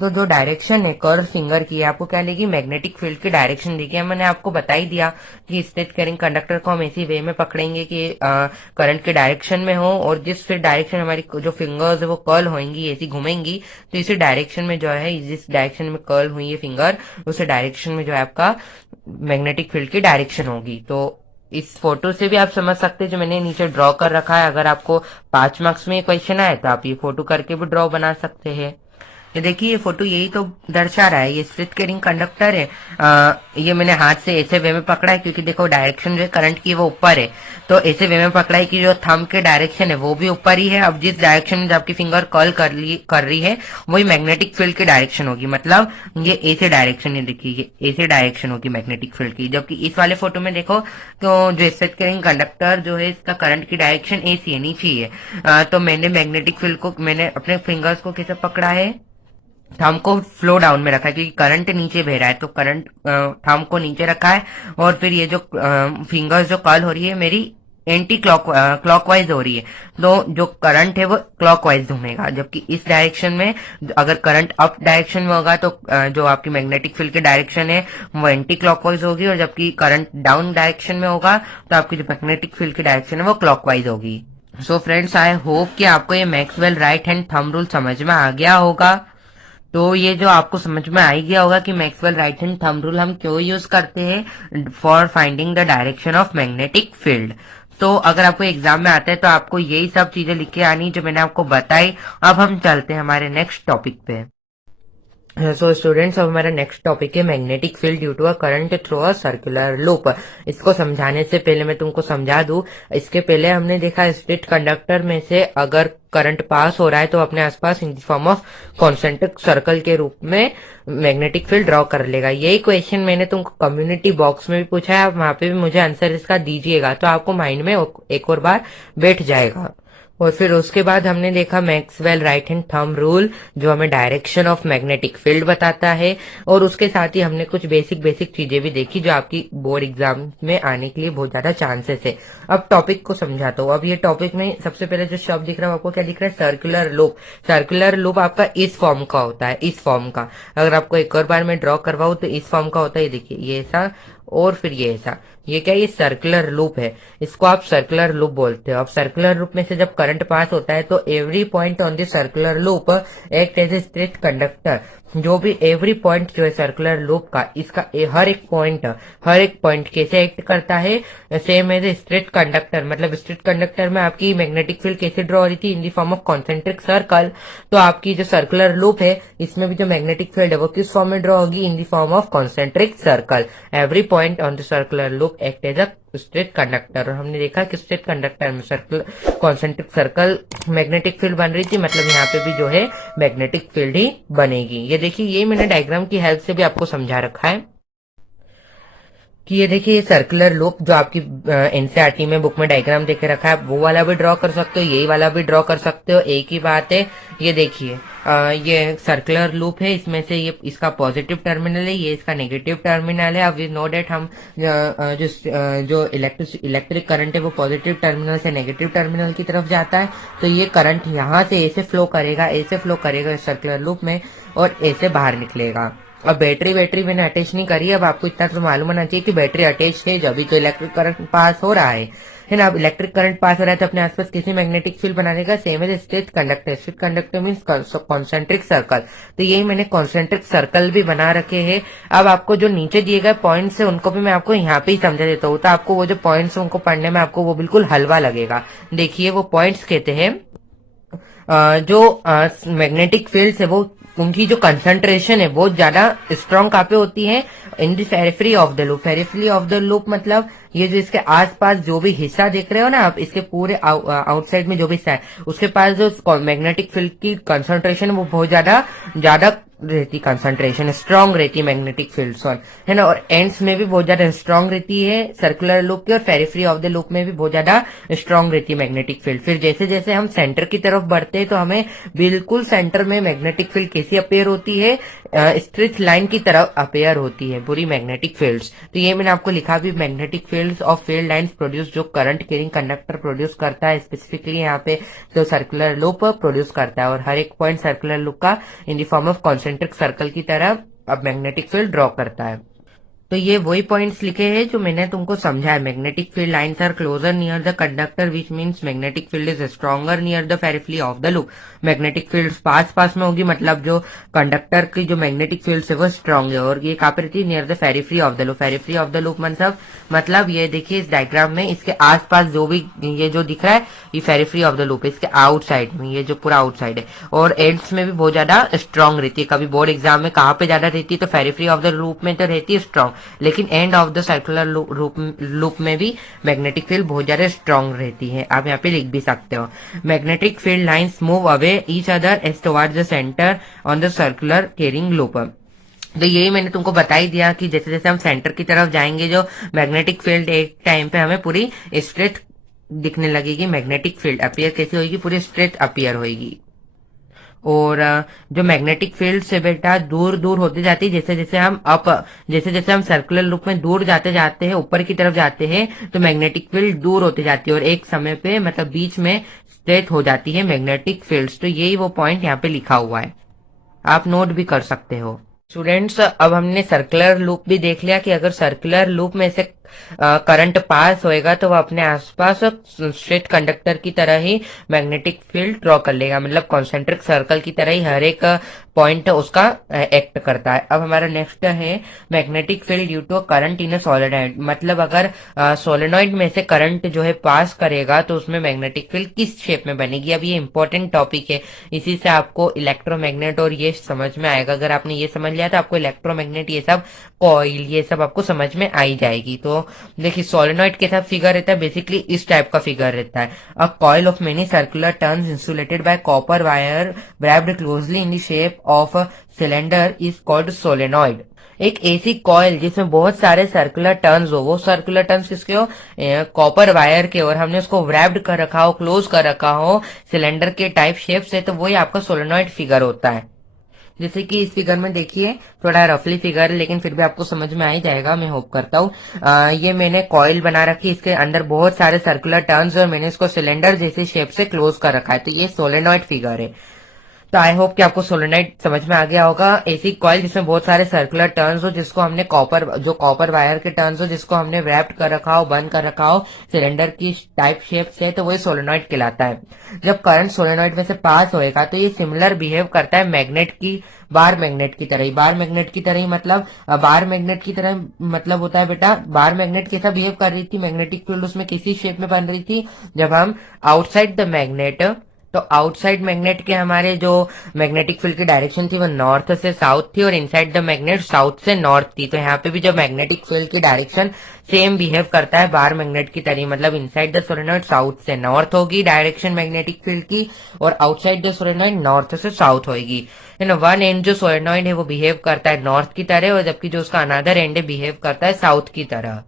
तो जो डायरेक्शन है कर्ल फिंगर की आपको क्या लेगी, मैग्नेटिक फील्ड की डायरेक्शन देगी। मैंने आपको बता ही दिया कि स्ट्रेच कैरिंग कंडक्टर को हम ऐसी वे में पकड़ेंगे कि करंट के डायरेक्शन में हो, और जिस फिर डायरेक्शन हमारी जो फिंगर्स है वो कर्ल होंगी, ऐसी घूमेंगी, तो इसी डायरेक्शन में जो है, जिस डायरेक्शन में कर्ल हुई है फिंगर, उसी डायरेक्शन में जो है आपका मैग्नेटिक फील्ड की डायरेक्शन होगी। तो इस फोटो से भी आप समझ सकते हैं, जो मैंने नीचे ड्रॉ कर रखा है। अगर आपको 5 मार्क्स में ये क्वेश्चन आए तो आप ये फोटो करके भी ड्रॉ बना सकते हैं। ये देखिए ये फोटो यही तो दर्शा रहा है, ये स्ट्रेट कैरिंग कंडक्टर है। ये मैंने हाथ से ऐसे वे में पकड़ा है क्योंकि देखो डायरेक्शन जो है करंट की वो ऊपर है, तो ऐसे वे में पकड़ा है कि जो थंब के डायरेक्शन है वो भी ऊपर ही है। अब जिस डायरेक्शन में आपकी फिंगर कर्ल कर रही है वही मैग्नेटिक फील्ड की डायरेक्शन होगी, मतलब ये ऐसे डायरेक्शन है, देखिए ये ऐसे डायरेक्शन होगी मैग्नेटिक फील्ड की। जबकि इस वाले फोटो में देखो तो जो स्ट्रेट कैरिंग कंडक्टर जो है इसका करंट की डायरेक्शन ऐसी है, नीचे ही है। तो मैंने मैग्नेटिक फील्ड को, मैंने अपने फिंगर्स को कैसे पकड़ा है, थंब को फ्लो डाउन में रखा है क्योंकि करंट नीचे बह रहा है, तो करंट थंब को नीचे रखा है। और फिर ये जो फिंगर्स जो कर्ल हो रही है मेरी एंटी क्लॉकवाइज हो रही है, तो जो करंट है वो क्लॉकवाइज घूमेगा। जबकि इस डायरेक्शन में अगर करंट अप डायरेक्शन में होगा तो जो आपकी मैग्नेटिक फील्ड की डायरेक्शन है वो एंटी क्लॉकवाइज होगी, और जबकि करंट डाउन डायरेक्शन में होगा तो आपकी जो मैग्नेटिक फील्ड की डायरेक्शन है वो क्लॉकवाइज होगी। सो फ्रेंड्स, आई होप कि आपको ये Maxwell right hand thumb rule समझ में आ गया होगा। तो ये जो आपको समझ में आ ही गया होगा कि Maxwell right hand thumb rule हम क्यों यूज करते हैं, for finding the direction of magnetic field. तो अगर आपको एग्जाम में आता है तो आपको यही सब चीजें लिख के आनी जो मैंने आपको बताई। अब हम चलते हैं हमारे नेक्स्ट टॉपिक पे। सो स्टूडेंट्स, अब हमारा नेक्स्ट टॉपिक है magnetic field due to a current through a circular loop. इसको समझाने से पहले मैं तुमको समझा दूं, इसके पहले हमने देखा स्ट्रेट कंडक्टर में से अगर करंट पास हो रहा है तो अपने आसपास in form of concentric circle के रूप में मैग्नेटिक फील्ड ड्रॉ कर लेगा। यही क्वेश्चन मैंने तुमको कम्युनिटी बॉक्स में भी पूछा है, वहां पे भी मुझे आंसर इसका दीजिएगा तो आपको माइंड में एक और बार बैठ जाएगा। और फिर उसके बाद हमने देखा Maxwell right hand thumb rule जो हमें डायरेक्शन ऑफ मैग्नेटिक फील्ड बताता है, और उसके साथ ही हमने कुछ बेसिक चीजें भी देखी जो आपकी बोर्ड एग्जाम में आने के लिए बहुत ज्यादा चांसेस है। अब टॉपिक को समझाता हूँ। अब ये टॉपिक में सबसे पहले जो शब्द दिख रहा है आपको क्या दिख रहा है, सर्कुलर लूप। सर्कुलर लूप आपका इस फॉर्म का होता है, इस फॉर्म का। अगर आपको एक और बार मैं ड्रॉ करवाऊं तो इस फॉर्म का होता है, ये देखिए ये ऐसा और फिर ये ऐसा। ये क्या है, ये सर्कुलर लूप है, इसको आप सर्कुलर लूप बोलते हो। अब सर्कुलर लूप में से जब करंट पास होता है तो every point on the circular loop act as a straight conductor. जो भी एवरी पॉइंट जो है सर्कुलर लूप का, इसका हर एक पॉइंट कैसे एक्ट करता है, same as a straight conductor. मतलब स्ट्रेट कंडक्टर में आपकी मैग्नेटिक फील्ड कैसे ड्रॉ हो रही थी, in the form of concentric circle. तो आपकी जो सर्कुलर लूप है इसमें भी जो मैग्नेटिक फील्ड है वो किस फॉर्म में ड्रॉ होगी, in the form of concentric circle. Every point on the circular loop act as a straight conductor. और हमने देखा कि स्ट्रेट कंडक्टर में circular concentric circle magnetic field बन रही थी, मतलब यहाँ पे भी जो है मैग्नेटिक फील्ड ही बनेगी। ये देखिए, ये मैंने डायग्राम की हेल्प से भी आपको समझा रखा है कि ये देखिए, ये सर्कुलर लूप जो आपकी एनसीईआरटी में बुक में डायग्राम देके रखा है, वो वाला भी ड्रॉ कर सकते हो, यही वाला भी ड्रॉ कर सकते हो, एक ही बात है। ये देखिए, ये सर्कुलर लूप है, इसमें से ये इसका पॉजिटिव टर्मिनल है, ये इसका नेगेटिव टर्मिनल है। अब वी नो डेट हम जो इलेक्ट्रिक करंट है वो पॉजिटिव टर्मिनल से नेगेटिव टर्मिनल की तरफ जाता है, तो ये करंट यहाँ से ए से फ्लो करेगा सर्कुलर लूप में, और ए से बाहर निकलेगा। अब बैटरी मैंने अटैच नहीं करी, अब आपको इतना तो मालूम होना चाहिए कि बैटरी अटैच है जब भी तो इलेक्ट्रिक करंट पास हो रहा है ना। अब इलेक्ट्रिक करंट पास हो रहा है तो अपने आसपास किसी मैग्नेटिक फील्ड बनाने का सेम है straight conductor means concentric circle. तो यही मैंने कॉन्सेंट्रिक सर्कल भी बना रखे हैं। अब आपको जो नीचे दिए गए पॉइंट्स है उनको भी मैं आपको यहाँ पे ही समझा देता हूँ, तो आपको वो जो पॉइंट्स है उनको पढ़ने में आपको वो बिल्कुल हलवा लगेगा। देखिए, वो पॉइंट्स कहते हैं जो मैग्नेटिक फील्ड्स है वो उनकी जो कंसंट्रेशन है बहुत ज्यादा स्ट्रांग कहाँ पे होती है, in the periphery of the loop. Periphery of the loop मतलब ये जो इसके आसपास जो भी हिस्सा देख रहे हो ना आप, इसके पूरे आउटसाइड में जो भी हिस्सा है उसके पास जो मैग्नेटिक फील्ड की कंसंट्रेशन वो बहुत ज्यादा रहती, कंसंट्रेशन स्ट्रांग रहती मैग्नेटिक फील्ड है ना। और एंड्स में भी बहुत ज्यादा स्ट्रांग रहती है सर्कुलर लूप की, और पेरिफेरी ऑफ द लूप में भी बहुत ज्यादा स्ट्रांग रहती है मैग्नेटिक फील्ड। फिर जैसे जैसे हम सेंटर की तरफ बढ़ते हैं तो हमें बिल्कुल सेंटर में मैग्नेटिक फील्ड कैसी अपेयर होती है, स्ट्रेट लाइन की तरफ अपेयर होती है पूरी मैग्नेटिक फील्ड्स। तो ये मैंने आपको लिखा भी, magnetic fields of field lines produce, जो करंट कैरिंग कंडक्टर प्रोड्यूस करता है, स्पेसिफिकली यहाँ पे जो सर्कुलर लूप प्रोड्यूस करता है। और हर एक पॉइंट सर्कुलर लूप का इन the form of concentric circle की तरह अब मैग्नेटिक फील्ड ड्रॉ करता है। तो ये वही पॉइंट्स लिखे हैं जो मैंने तुमको समझाया। Magnetic field lines are closer near the conductor which means magnetic field is stronger near the periphery of the loop. Magnetic field पास में होगी, मतलब जो कंडक्टर की जो मैग्नेटिक फील्ड है वो स्ट्रॉन्ग है, और ये कहाँ पे रहती है, near the periphery of the loop. Periphery of the loop मतलब ये देखिए इस डायग्राम में इसके आसपास जो भी ये जो दिख रहा है ये पेरिफेरी ऑफ द लूप है, इसके आउटसाइड में, ये जो पूरा आउटसाइड है। और एंड्स में भी बहुत ज्यादा स्ट्रॉन्ग रहती है। कभी बोर्ड एग्जाम में कहाँ पे ज्यादा रहती है, तो पेरिफेरी ऑफ द लूप में तो रहती है स्ट्रॉन्ग, लेकिन end of the circular loop में भी मैग्नेटिक फील्ड बहुत ज्यादा स्ट्रॉन्ग रहती है। आप यहाँ पे लिख भी सकते हो, magnetic field lines move away each other as towards the centre on the circular carrying loop. तो यही मैंने तुमको बता ही दिया कि जैसे जैसे हम सेंटर की तरफ जाएंगे जो मैग्नेटिक फील्ड एक टाइम पे हमें पूरी स्ट्रेट दिखने लगेगी। मैग्नेटिक फील्ड अपीयर कैसी होगी, पूरी स्ट्रेट अपीयर होगी। और जो मैग्नेटिक फील्ड से बेटा दूर दूर होती जाती है, जैसे जैसे हम सर्कुलर लूप में दूर जाते जाते हैं, ऊपर की तरफ जाते हैं, तो मैग्नेटिक फील्ड दूर होती जाती है और एक समय पे मतलब बीच में स्ट्रेट हो जाती है मैग्नेटिक फील्ड्स। तो यही वो पॉइंट यहाँ पे लिखा हुआ है, आप नोट भी कर सकते हो। स्टूडेंट्स, अब हमने सर्कुलर लूप भी देख लिया कि अगर सर्कुलर लूप में से करंट पास होएगा तो वह अपने आसपास स्ट्रेट कंडक्टर की तरह ही मैग्नेटिक फील्ड ड्रॉ कर लेगा, मतलब कॉन्सेंट्रिक सर्कल की तरह ही हर एक पॉइंट उसका एक्ट करता है। अब हमारा नेक्स्ट है magnetic field due to current in a solenoid, मतलब अगर सोलेनॉइड में से करंट जो है पास करेगा तो उसमें मैग्नेटिक फील्ड किस शेप में बनेगी। अब ये इंपॉर्टेंट टॉपिक है, इसी से आपको इलेक्ट्रोमैग्नेट और ये समझ में आएगा। अगर आपने ये समझ लिया तो आपको इलेक्ट्रोमैग्नेट ये सब कॉइल ये सब आपको समझ में आई जाएगी। तो देखिए, सोलेनॉइड के साथ फिगर रहता है, बेसिकली इस टाइप का फिगर रहता है। अ coil of many circular turns insulated by copper wire wrapped closely in the shape of cylinder is called solenoid. एक ऐसी कॉइल जिसमें बहुत सारे सर्कुलर टर्न्स हो, वो सर्कुलर टर्न्स किसके हो, कॉपर वायर के, और हमने उसको wrapped कर रखा हो, क्लोज कर रखा हो सिलेंडर के टाइप शेप से, तो वही आपका सोलेनॉइड फिगर होता है। जैसे कि इस फिगर में देखिए, थोड़ा रफली फिगर है लेकिन फिर भी आपको समझ में आ ही जाएगा, मैं होप करता हूँ। ये मैंने कॉइल बना रखी, इसके अंदर बहुत सारे सर्कुलर टर्न्स और मैंने इसको सिलेंडर जैसे शेप से क्लोज कर रखा है, तो ये सोलेनॉइड फिगर है। तो आई होप कि आपको सोलेनॉइड समझ में आ गया होगा। ऐसी कॉइल जिसमें बहुत सारे सर्कुलर टर्न्स हो, जिसको हमने कॉपर वायर के टर्न्स हो, जिसको हमने रैप्ड कर रखा हो, बंद कर रखा हो सिलेंडर की टाइप शेप से, तो वही सोलेनॉइड कहलाता है। जब करंट सोलेनॉइड में से पास होएगा तो ये सिमिलर बिहेव करता है बार मैग्नेट की तरह ही। बार मैग्नेट की तरह ही मतलब बार मैग्नेट की तरह मतलब होता है बेटा, बार मैग्नेट कैसा बिहेव कर रही थी, मैग्नेटिक फील्ड उसमें किसी शेप में बन रही थी, जब हम आउटसाइड द मैग्नेट तो आउटसाइड मैग्नेट के हमारे जो मैग्नेटिक फील्ड की डायरेक्शन थी वो नॉर्थ से साउथ थी और इनसाइड द मैग्नेट साउथ से नॉर्थ थी। तो यहाँ पे भी जो मैग्नेटिक फील्ड की डायरेक्शन सेम बिहेव करता है बार मैग्नेट की तरह, मतलब इनसाइड द सोलेनॉइड साउथ से नॉर्थ होगी डायरेक्शन मैग्नेटिक फील्ड की और आउटसाइड द सोलेनॉइड नॉर्थ से साउथ होगी, है ना। वन एंड जो सोलेनॉइड है वो बिहेव करता है नॉर्थ की तरह और जबकि जो उसका अनदर एंड है बिहेव करता है साउथ की तरह,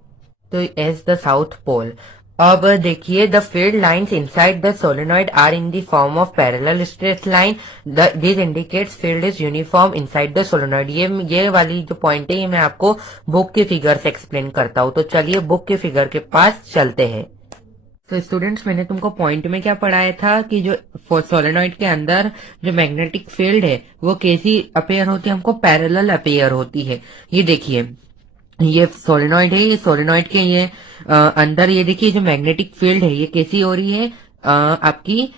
तो एज द साउथ पोल। अब देखिए the field lines inside the solenoid are in the form of parallel straight line, this indicates field is uniform inside the solenoid. ये वाली जो पॉइंट है ये मैं आपको बुक के फिगर से एक्सप्लेन करता हूं। तो चलिए बुक के फिगर के पास चलते हैं। तो स्टूडेंट्स मैंने तुमको पॉइंट में क्या पढ़ाया था कि जो सोलेनॉइड के अंदर जो मैग्नेटिक फील्ड है वो कैसी अपेयर होती है, हमको पैरेलल अपेयर होती है। ये देखिए ये सोलेनॉइड है, ये सोलेनॉइड के ये अंदर ये देखिए जो मैग्नेटिक फील्ड है ये कैसी हो रही है, आपकी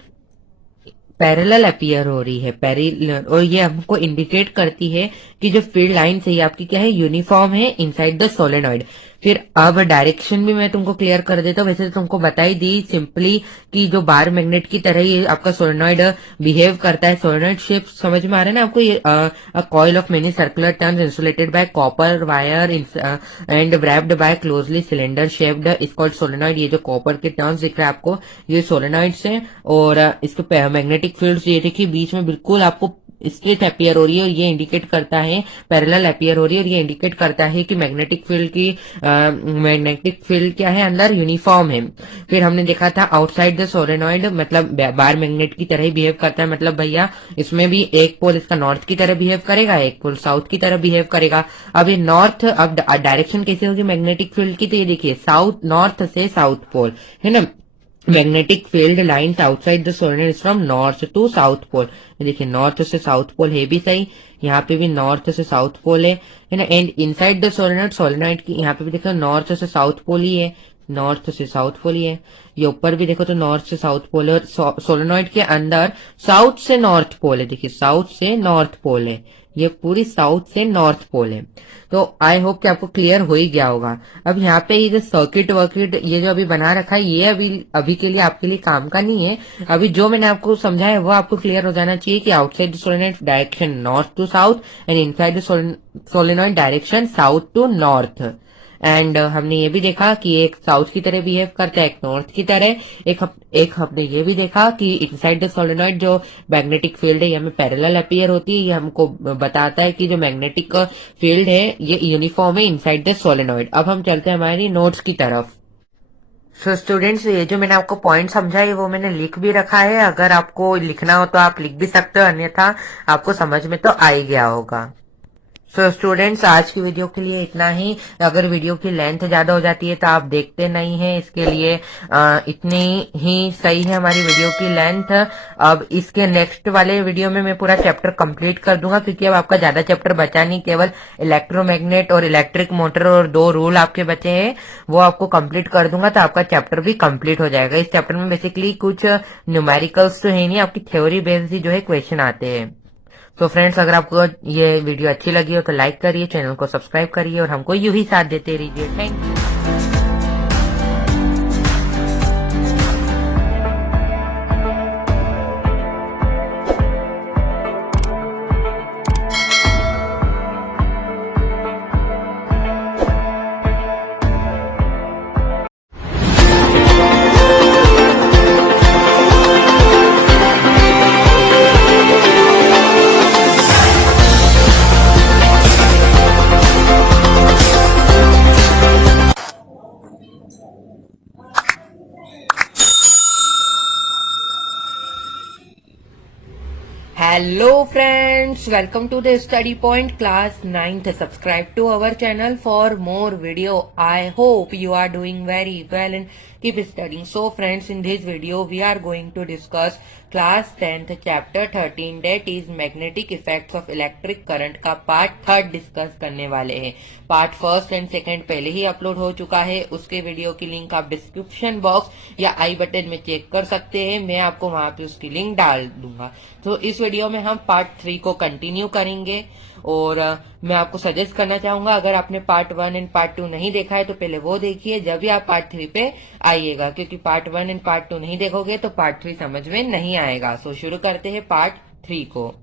पैरेलल अपीयर हो रही है पैरेलल, और ये हमको इंडिकेट करती है कि जो फील्ड लाइन है ये आपकी क्या है, यूनिफॉर्म है इनसाइड द सोलेनॉइड। फिर अब डायरेक्शन भी मैं तुमको क्लियर कर देता हूँ। वैसे तो तुमको बताई दी सिंपली कि जो बार मैग्नेट की तरह ये आपका सोलेनॉइड बिहेव करता है। सोलेनॉइड शेप समझ में आ रहा है ना आपको, ये coil of many circular turns insulated by copper wire and wrapped by closely cylinder shaped is called solenoid. ये जो कॉपर के टर्न्स दिख रहा है आपको ये सोलेनॉइड्स हैं और इसके मैग्नेटिक फील्ड्स ये देखिए बीच में बिल्कुल आपको स्ट्रेट अपीयर हो रही है और ये इंडिकेट करता है पैरेलल अपीयर हो रही है और ये इंडिकेट करता है कि मैग्नेटिक फील्ड क्या है अंदर यूनिफॉर्म है। फिर हमने देखा था आउटसाइड द सोलेनॉइड मतलब बार मैग्नेट की तरह ही बिहेव करता है, मतलब भैया इसमें भी एक पोल इसका नॉर्थ की तरह बिहेव करेगा एक पोल साउथ की तरह बिहेव करेगा। अब ये नॉर्थ, अब डायरेक्शन कैसे होगी मैग्नेटिक फील्ड की, तो ये देखिए साउथ नॉर्थ से साउथ पोल है ना। Magnetic field lines outside the solenoid from north to south pole. देखिए नॉर्थ से साउथ पोल है भी सही, यहाँ पे भी नॉर्थ से साउथ पोल है ना। And inside the solenoid, solenoid की यहाँ पे भी देखो नॉर्थ से साउथ पोल ही है, नॉर्थ से साउथ पोल ही है। ये ऊपर भी देखो तो नॉर्थ से साउथ पोल है और सोलेनॉइड के अंदर साउथ से नॉर्थ पोल है। देखिए साउथ से नॉर्थ पोल है, ये पूरी साउथ से नॉर्थ पोल है। तो आई होप कि आपको क्लियर हो ही गया होगा। अब यहाँ पे ये जो सर्किट वर्किट ये जो अभी बना रखा है ये अभी के लिए आपके लिए काम का नहीं है। अभी जो मैंने आपको समझाया है वो आपको क्लियर हो जाना चाहिए कि outside the solenoid direction north to south and inside the solenoid direction south to north. And हमने ये भी देखा कि एक साउथ की तरह बिहेव करता है एक नॉर्थ की तरह। एक हमने ये भी देखा कि इनसाइड द सोलेनॉइड जो मैग्नेटिक फील्ड है ये हमें पैरेलल अपीयर होती है, ये हमको बताता है कि जो मैग्नेटिक फील्ड है ये यूनिफॉर्म है इनसाइड द सोलेनॉइड। अब हम चलते हैं हमारी नोट्स की तरफ। सो स्टूडेंट्स ये जो मैंने आपको पॉइंट समझाया वो मैंने लिख भी रखा है, अगर आपको लिखना हो तो आप लिख भी सकते हो, अन्यथा आपको समझ में तो आ ही गया होगा। सो स्टूडेंट्स आज की वीडियो के लिए इतना ही। अगर वीडियो की लेंथ ज्यादा हो जाती है तो आप देखते नहीं हैं, इसके लिए इतनी ही सही है हमारी वीडियो की लेंथ। अब इसके नेक्स्ट वाले वीडियो में मैं पूरा चैप्टर कंप्लीट कर दूंगा क्योंकि अब आपका ज्यादा चैप्टर बचा नहीं, केवल इलेक्ट्रोमैग्नेट और इलेक्ट्रिक मोटर और 2 रूल आपके बचे हैं, वो आपको कंप्लीट कर दूंगा तो आपका चैप्टर भी कंप्लीट हो जाएगा। इस चैप्टर में बेसिकली कुछ न्यूमेरिकल्स तो है नहीं, आपकी थ्योरी बेस्ड ही जो है क्वेश्चन आते हैं। तो फ्रेंड्स अगर आपको ये वीडियो अच्छी लगी हो तो लाइक करिए, चैनल को सब्सक्राइब करिए और हमको यूं ही साथ देते रहिए। Thank you. Hello friends, welcome to the study point class 9th. Subscribe to our channel for more video. I hope you are doing very well and keep studying. So friends, in this video we are going to discuss class 10th chapter 13 that is magnetic effects of electric current का पार्ट 3 डिस्कस करने वाले हैं। पार्ट 1 एंड 2 पहले ही अपलोड हो चुका है, उसके वीडियो की लिंक आप डिस्क्रिप्शन बॉक्स या आई बटन में चेक कर सकते हैं, मैं आपको वहां पे उसकी लिंक डाल दूंगा। तो इस वीडियो में हम पार्ट 3 को कंटिन्यू करेंगे और मैं आपको सजेस्ट करना चाहूंगा, अगर आपने पार्ट 1 एंड पार्ट 2 नहीं देखा है तो पहले वो देखिए, जब भी आप पार्ट 3 पे आइएगा, क्योंकि पार्ट 1 एंड पार्ट 2 नहीं देखोगे तो पार्ट 3 समझ में नहीं आएगा। सो शुरू करते हैं पार्ट 3 को।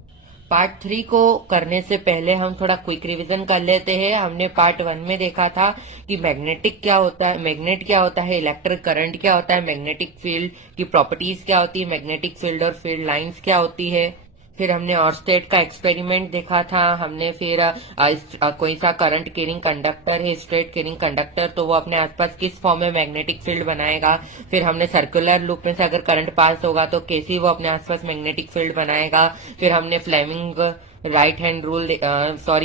पार्ट 3 को करने से पहले हम थोड़ा क्विक रिवीजन कर लेते हैं। हमने पार्ट 1 में देखा था कि मैग्नेटिक क्या होता है, मैग्नेट क्या होता है, इलेक्ट्रिक करंट क्या होता है, मैग्नेटिक फील्ड की प्रॉपर्टीज क्या होती है, मैग्नेटिक फील्ड और फील्ड लाइंस क्या होती है। फिर हमने ऑर्स्टेड का एक्सपेरिमेंट देखा था। हमने फिर कोई सा करंट कैरिंग कंडक्टर है, स्ट्रेट कैरिंग कंडक्टर, तो वो अपने आसपास किस फॉर्म में मैग्नेटिक फील्ड बनाएगा। फिर हमने सर्कुलर लूप में से अगर करंट पास होगा तो कैसी वो अपने आसपास मैग्नेटिक फील्ड बनाएगा। फिर हमने Fleming right hand rule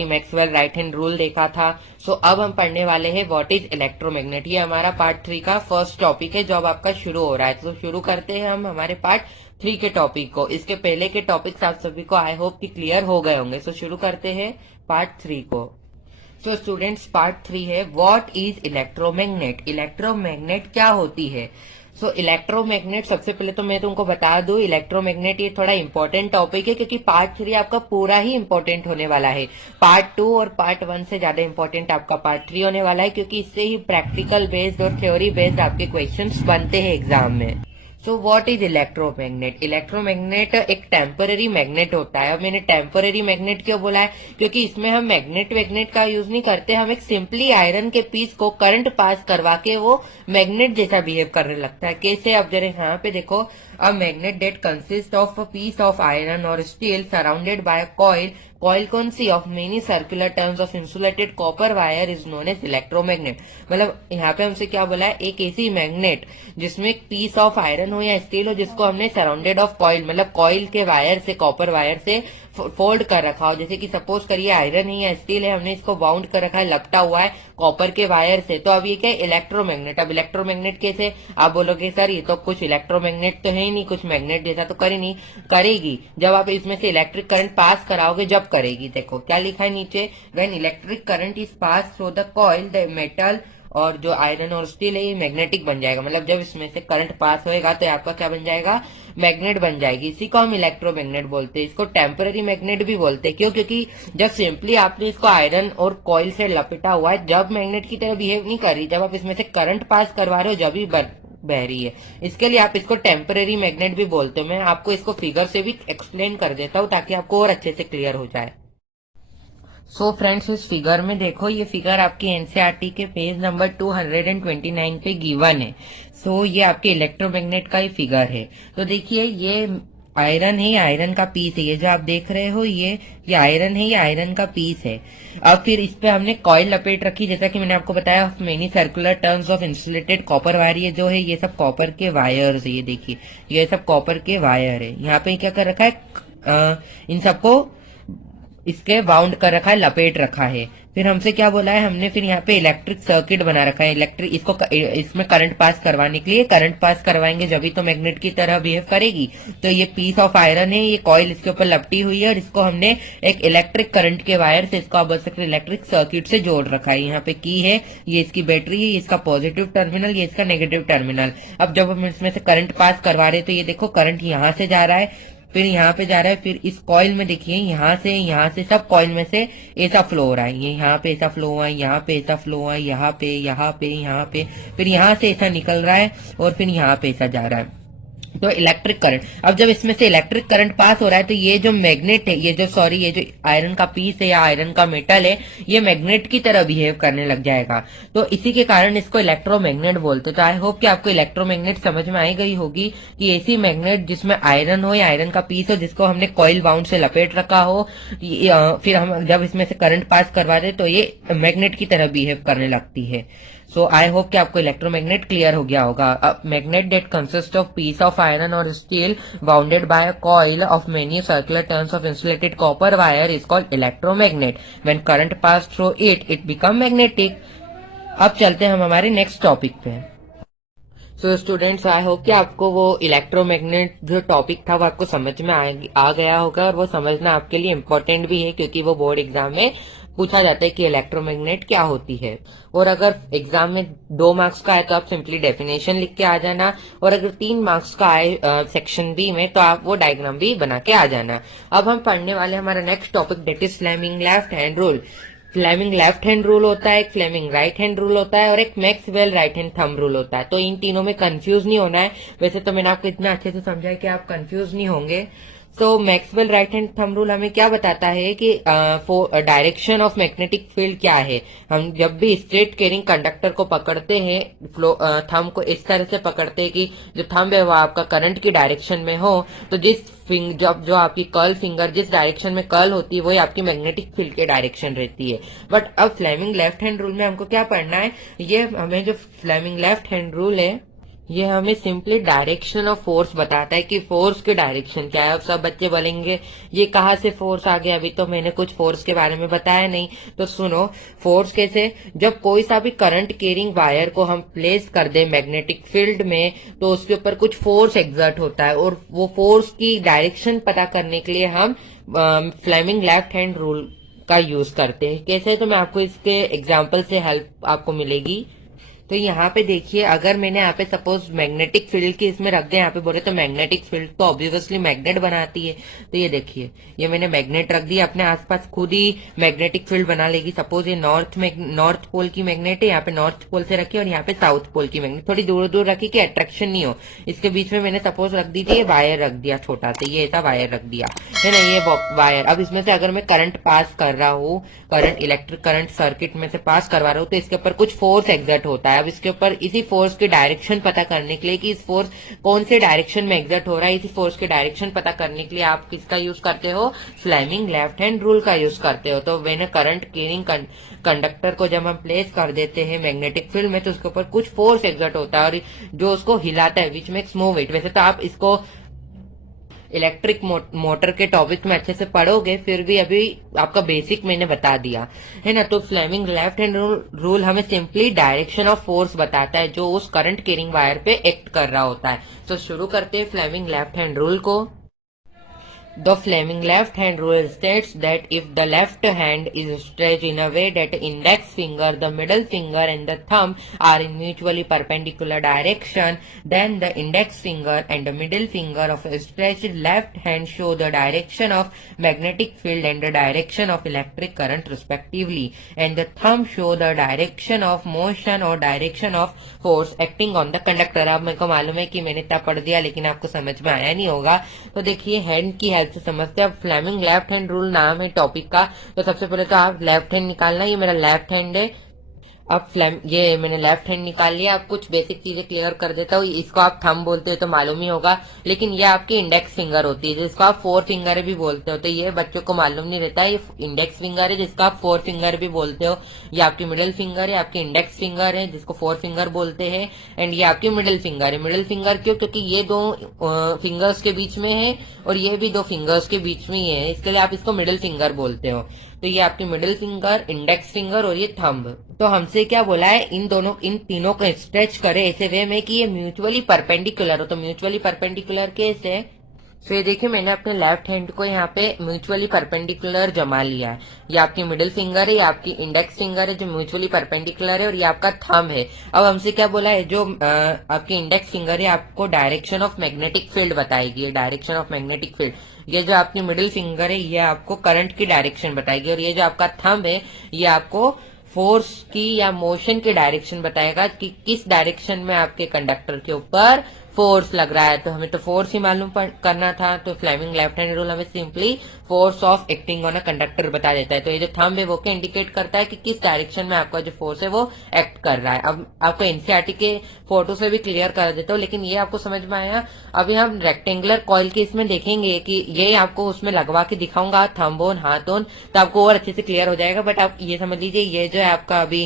Maxwell right hand rule देखा था। सो अब हम पढ़ने वाले हैं व्हाट इज इलेक्ट्रोमैग्नेट। ये हमारा पार्ट 3 का फर्स्ट टॉपिक है जो अब आपका शुरू हो रहा है। तो शुरू करते हैं हम हमारे पार्ट 3 के टॉपिक को। इसके पहले के टॉपिक्स आप सभी को आई होप कि क्लियर हो गए होंगे। सो शुरू करते हैं पार्ट 3 को। सो स्टूडेंट्स, पार्ट 3 है व्हाट इज इलेक्ट्रोमैग्नेट। इलेक्ट्रोमैग्नेट क्या होती है। सो इलेक्ट्रोमैग्नेट, सबसे पहले तो मैं तुमको बता दूं, इलेक्ट्रोमैग्नेट ये थोड़ा इंपॉर्टेंट टॉपिक है क्योंकि पार्ट 3 आपका पूरा ही इंपॉर्टेंट होने वाला है। पार्ट 2 और पार्ट 1 से ज्यादा इंपॉर्टेंट आपका पार्ट 3 होने वाला है, क्योंकि इससे ही प्रैक्टिकल बेस्ड और थ्योरी बेस्ड आपके क्वेश्चंस बनते हैं एग्जाम में। So what is electromagnet. Electromagnet एक टेम्पररी मैग्नेट होता है। अब मैंने टेम्पररी मैग्नेट क्यों बोला है, क्योंकि इसमें हम मैग्नेट का यूज नहीं करते, हम एक सिंपली आयरन के पीस को करंट पास करवा के वो मैग्नेट जैसा बिहेव करने लगता है। कैसे, अब जरा यहाँ पे देखो, a magnet that consist of a piece of iron और steel surrounded by coil. Coil कौन सी, of many circular turns of insulated copper wire is known as electromagnet. मतलब यहाँ पे हमसे क्या बोला है, एक ऐसी मैग्नेट जिसमें एक पीस ऑफ आयरन हो या स्टील हो जिसको हमने सराउंडेड ऑफ कॉइल, मतलब कॉइल के वायर से, कॉपर वायर से फोल्ड कर रखा हो। जैसे कि सपोज करिए आयरन है या स्टील है, हमने इसको बाउंड कर रखा है, लपटा हुआ है कॉपर के वायर से, तो अब ये क्या है, इलेक्ट्रोमैग्नेट। अब इलेक्ट्रोमैग्नेट कैसे, आप बोलोगे सर ये तो कुछ इलेक्ट्रोमैग्नेट तो है ही नहीं, कुछ मैग्नेट जैसा तो करे नहीं, करेगी जब आप इसमें से इलेक्ट्रिक करंट पास कराओगे, जब करेगी। देखो क्या लिखा है नीचे, when electric current is pass through the coil the metal, और जो आयरन और स्टील है ये मैग्नेटिक बन जाएगा। मतलब जब इसमें से करंट पास होएगा तो आपका क्या बन जाएगा, मैग्नेट बन जाएगी। इसी को हम इलेक्ट्रोमैग्नेट बोलते हैं। इसको टेम्पररी मैग्नेट भी बोलते हैं। क्यों, क्योंकि जब सिंपली आपने इसको आयरन और कॉइल से लपेटा हुआ है, जब मैग्नेट की तरह बिहेव नहीं कर रही, जब आप इसमें से करंट पास करवा रहे हो जब ही बह रही है। इसके लिए आप इसको टेम्पररी मैग्नेट भी बोलते हो। मैं आपको इसको फिगर से भी एक्सप्लेन कर देता हूँ ताकि आपको और अच्छे से क्लियर हो जाए। सो फ्रेंड्स, इस फिगर में देखो, ये फिगर आपकी एनसीईआरटी के पेज नंबर 229 पे गिवन है। सो ये आपके इलेक्ट्रोमैग्नेट का ही फिगर है। तो देखिए ये आयरन है, आयरन का पीस है, ये जो आप देख रहे हो ये आयरन है, ये आयरन का पीस है। अब फिर इस पे हमने कॉइल लपेट रखी, जैसा कि मैंने आपको बताया, many circular turns of insulated copper wire. ये जो है ये सब कॉपर के वायर्स है, ये देखिए ये सब कॉपर के वायर है। यहाँ पे क्या कर रखा है, इन सबको इसके बाउंड कर रखा है, लपेट रखा है। फिर हमसे क्या बोला है, हमने फिर यहाँ पे इलेक्ट्रिक सर्किट बना रखा है। इलेक्ट्रिक इसको इसमें करंट पास करवाने के लिए, करंट पास करवाएंगे जब भी तो मैग्नेट की तरह बिहेव करेगी। तो ये पीस ऑफ आयरन है, ये कॉइल इसके ऊपर लपटी हुई है और इसको हमने एक इलेक्ट्रिक करंट के वायर से, इसको आप बोल सकते इलेक्ट्रिक सर्किट से जोड़ रखा है। यहाँ पे की है, ये इसकी बैटरी है, ये इसका पॉजिटिव टर्मिनल, ये इसका नेगेटिव टर्मिनल। अब जब हम इसमें से करंट पास करवा रहे तो ये देखो करंट यहाँ से जा रहा है, फिर यहाँ पे जा रहा है, फिर इस कॉइल में देखिए यहाँ से सब कॉइल में से ऐसा फ्लो हो रहा है। ये यहाँ पे ऐसा फ्लो हुआ है, यहाँ पे ऐसा फ्लो हुआ है, यहाँ पे, फिर यहाँ से ऐसा निकल रहा है और फिर यहाँ पे ऐसा जा रहा है। तो इलेक्ट्रिक करंट, अब जब इसमें से इलेक्ट्रिक करंट पास हो रहा है तो ये जो मैग्नेट है, ये जो आयरन का पीस है या आयरन का मेटल है, ये मैग्नेट की तरह बिहेव करने लग जाएगा। तो इसी के कारण इसको इलेक्ट्रोमैग्नेट बोलते हैं। तो आई होप कि आपको इलेक्ट्रोमैग्नेट समझ में आई गई होगी कि ऐसी मैग्नेट जिसमें आयरन हो या आयरन का पीस हो, जिसको हमने कॉइल बाउंड से लपेट रखा हो, फिर हम जब इसमें से करंट पास करवा दे तो ये मैग्नेट की तरह बिहेव करने लगती है। सो आई होप कि आपको इलेक्ट्रोमैग्नेट क्लियर हो गया होगा। Magnet that consist of piece of iron और steel bounded by a coil of many circular turns of insulated copper wire is called electromagnet. When current pass through it become magnetic. अब चलते हैं हम हमारे नेक्स्ट टॉपिक पे। सो स्टूडेंट्स, आई होप कि आपको वो इलेक्ट्रोमैग्नेट जो टॉपिक था वो आपको समझ में आ गया होगा, और वो समझना आपके लिए इम्पोर्टेंट भी है क्योंकि वो बोर्ड एग्जाम में पूछा जाता है कि इलेक्ट्रोमैग्नेट क्या होती है। और अगर एग्जाम में 2 मार्क्स का है तो आप सिंपली डेफिनेशन लिख के आ जाना, और अगर 3 मार्क्स का आए सेक्शन बी में तो आप वो डायग्राम भी बना के आ जाना। अब हम पढ़ने वाले हमारा next topic, that is Fleming left hand rule. Fleming left hand rule होता है, एक फ्लेमिंग राइट हैंड रूल होता है और एक Maxwell right hand thumb rule होता है। तो इन तीनों में कंफ्यूज नहीं होना है। वैसे तो मैंने आपको इतना अच्छे से समझा है कि आप कंफ्यूज नहीं होंगे। तो Maxwell right hand thumb rule हमें क्या बताता है कि डायरेक्शन ऑफ मैग्नेटिक फील्ड क्या है। हम जब भी स्ट्रेट कैरिंग कंडक्टर को पकड़ते हैं, थंब को इस तरह से पकड़ते हैं कि जो थंब है वो आपका करंट की डायरेक्शन में हो, तो जब जो आपकी कर्ल फिंगर जिस डायरेक्शन में कर्ल होती है वही आपकी मैग्नेटिक फील्ड की डायरेक्शन रहती है। बट अब फ्लेमिंग लेफ्ट हैंड रूल में हमको क्या पढ़ना है, ये हमें जो फ्लेमिंग लेफ्ट हैंड रूल है ये हमें सिंपली डायरेक्शन ऑफ फोर्स बताता है कि फोर्स की डायरेक्शन क्या है। अब सब बच्चे बोलेंगे ये कहाँ से फोर्स आ गया, अभी तो मैंने कुछ फोर्स के बारे में बताया नहीं। तो सुनो, फोर्स कैसे, जब कोई सा भी करंट कैरिंग वायर को हम प्लेस कर दे मैग्नेटिक फील्ड में तो उसके ऊपर कुछ फोर्स एग्जर्ट होता है, और वो फोर्स की डायरेक्शन पता करने के लिए हम फ्लेमिंग लेफ्ट हैंड रूल का यूज करते हैं। कैसे, तो मैं आपको इसके एग्जाम्पल से हेल्प आपको मिलेगी। तो यहाँ पे देखिए, अगर मैंने यहाँ पे सपोज मैग्नेटिक फील्ड की इसमें रख दे, यहाँ पे बोले तो मैग्नेटिक फील्ड तो ऑब्वियसली मैग्नेट बनाती है। तो ये देखिए, ये मैंने मैग्नेट रख दी, अपने आसपास खुद ही मैग्नेटिक फील्ड बना लेगी। सपोज ये नॉर्थ पोल की मैग्नेट है, यहाँ पे नॉर्थ पोल से रखी और यहाँ पे साउथ पोल की मैग्नेट थोड़ी दूर दूर रखी कि अट्रैक्शन नहीं हो। इसके बीच में मैंने सपोज रख दीजिए वायर रख दिया छोटा सा, ये ऐसा वायर रख दिया है ना, ये वायर। अब इसमें से अगर मैं करंट पास कर रहा हूँ, करंट इलेक्ट्रिक करंट सर्किट में से पास करवा रहा हूँ, तो इसके ऊपर कुछ फोर्स एग्जर्ट होता है। अब इसके ऊपर इसी फोर्स की डायरेक्शन पता करने के लिए कि इस फोर्स कौन से डायरेक्शन में एग्जर्ट हो रहा है, इसी फोर्स की डायरेक्शन पता करने के लिए आप किसका यूज करते हो, फ्लेमिंग लेफ्ट हैंड रूल का यूज करते हो। तो व्हेन करंट कैरिंग कंडक्टर को जब हम प्लेस कर देते हैं मैग्नेटिक फील्ड में तो उसके ऊपर कुछ फोर्स एग्जर्ट होता है और जो उसको हिलाता है, विच मेक्स मूव इट। वैसे तो आप इसको इलेक्ट्रिक मोटर के टॉपिक में अच्छे से पढ़ोगे, फिर भी अभी आपका बेसिक मैंने बता दिया है ना। तो फ्लेमिंग लेफ्ट हैंड रूल हमें सिंपली डायरेक्शन ऑफ फोर्स बताता है जो उस करंट कैरिंग वायर पे एक्ट कर रहा होता है। तो शुरू करते हैं फ्लेमिंग लेफ्ट हैंड रूल को। The Fleming left hand rule states that if the left hand is stretched in a way that the index finger, the middle finger and the thumb are in mutually perpendicular direction, then the index finger and the middle finger of a stretched left hand show the direction of magnetic field and the direction of electric current respectively, and the thumb show the direction of motion or direction of force acting on the conductor। अब मेरे को मालूम है कि मैंने इतना पढ़ दिया लेकिन आपको समझ में आया नहीं होगा। तो देखिए, हैंड की हेल्प से समझते हैं। अब फ्लेमिंग लेफ्ट हैंड रूल नाम है टॉपिक का, तो सबसे पहले तो आप लेफ्ट हैंड निकालना, ये मेरा लेफ्ट हैंड है। अब ये मैंने लेफ्ट हैंड निकाल लिया। अब कुछ बेसिक चीजें क्लियर कर देता हूँ। इसको आप थंब बोलते हो तो मालूम ही होगा, लेकिन ये आपकी इंडेक्स फिंगर होती है जिसको आप 4 फिंगर भी बोलते हो। तो ये बच्चों को मालूम नहीं रहता है, ये इंडेक्स फिंगर है जिसको आप 4 फिंगर भी बोलते हो। ये आपकी मिडिल फिंगर है, आपकी इंडेक्स फिंगर है जिसको 4 फिंगर बोलते हैं, एंड ये आपकी मिडिल फिंगर है। मिडिल फिंगर क्यों, क्योंकि ये 2 फिंगर्स के बीच में है और ये भी 2 फिंगर्स के बीच में ही है, इसके लिए आप इसको मिडिल फिंगर बोलते हो। तो ये आपकी मिडिल फिंगर, इंडेक्स फिंगर और ये थंब। तो हमसे क्या बोला है, इन तीनों को स्ट्रेच करे ऐसे वे में कि ये म्यूचुअली परपेंडिकुलर हो। तो म्यूचुअली परपेंडिकुलर कैसे, तो ये देखिए, मैंने अपने लेफ्ट हैंड को यहाँ पे म्यूचुअली परपेंडिकुलर जमा लिया है। ये आपकी मिडिल फिंगर है, ये आपकी इंडेक्स फिंगर है जो म्यूचुअली परपेंडिकुलर है, और ये आपका थंब है। अब हमसे क्या बोला है, जो आपकी इंडेक्स फिंगर है आपको डायरेक्शन ऑफ मैग्नेटिक फील्ड बताएगी, डायरेक्शन ऑफ मैग्नेटिक फील्ड। ये जो आपकी मिडिल फिंगर है ये आपको करंट की डायरेक्शन बताएगी, और ये जो आपका थंब है ये आपको फोर्स की या मोशन की डायरेक्शन बताएगा कि किस डायरेक्शन में आपके कंडक्टर के ऊपर फोर्स लग रहा है। तो हमें तो फोर्स ही मालूम करना था, तो फ्लेमिंग लेफ्ट हैंड रूल हमें simply force of acting on a conductor बता देता है। तो ये जो थंब है वो क्या इंडिकेट करता है कि किस डायरेक्शन में आपका जो फोर्स है वो एक्ट कर रहा है। अब आपको एनसीईआरटी के फोटो से भी क्लियर कर देता हूँ, लेकिन ये आपको समझ में आया। अभी हम रेक्टेंगुलर कॉइल के इसमें देखेंगे कि ये आपको उसमें लगवा के दिखाऊंगा थंब ऑन, हाथ ऑन, तो आपको और अच्छे से क्लियर हो जाएगा। बट आप ये समझ लीजिए, ये जो है आपका अभी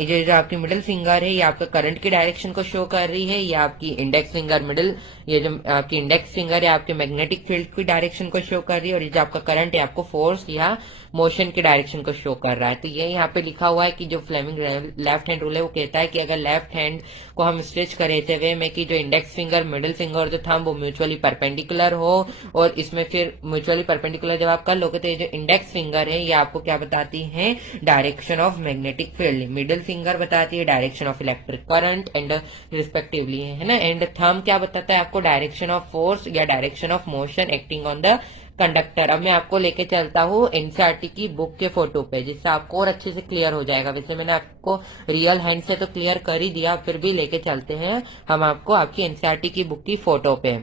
ये जो आपकी मिडिल फिंगर है ये आपका करंट की डायरेक्शन को शो कर रही है, ये आपकी इंडेक्स फिंगर मिडिल, ये जो आपकी इंडेक्स फिंगर है आपके मैग्नेटिक फील्ड की डायरेक्शन को शो कर रही है, और ये जो आपका आपका करंट या आपको फोर्स या मोशन के डायरेक्शन को शो कर रहा है। तो ये यहाँ पे लिखा हुआ है कि जो फ्लेमिंग लेफ्ट हैंड रूल है वो कहता है कि अगर लेफ्ट हैंड को हम स्ट्रेच करें थे वे में कि जो इंडेक्स फिंगर, मिडिल फिंगर और जो थंब वो म्यूचुअली परपेंडिकुलर हो, और इसमें फिर म्यूचुअली परपेंडिकुलर जब आप कर लोगे तो ये जो इंडेक्स फिंगर है ये आपको क्या बताती है, direction of magnetic field, middle finger बताती है direction of electric current and respectively, है ना, एंड थंब क्या बताता है आपको, डायरेक्शन ऑफ फोर्स या direction of motion acting on the conductor. अब मैं आपको लेके चलता हूँ एनसीईआरटी की बुक के फोटो पे, जिससे आपको और अच्छे से क्लियर हो जाएगा। वैसे मैंने आपको रियल हैंड से तो क्लियर कर ही दिया, फिर भी लेके चलते हैं हम आपको आपकी एनसीईआरटी की बुक की फोटो पे।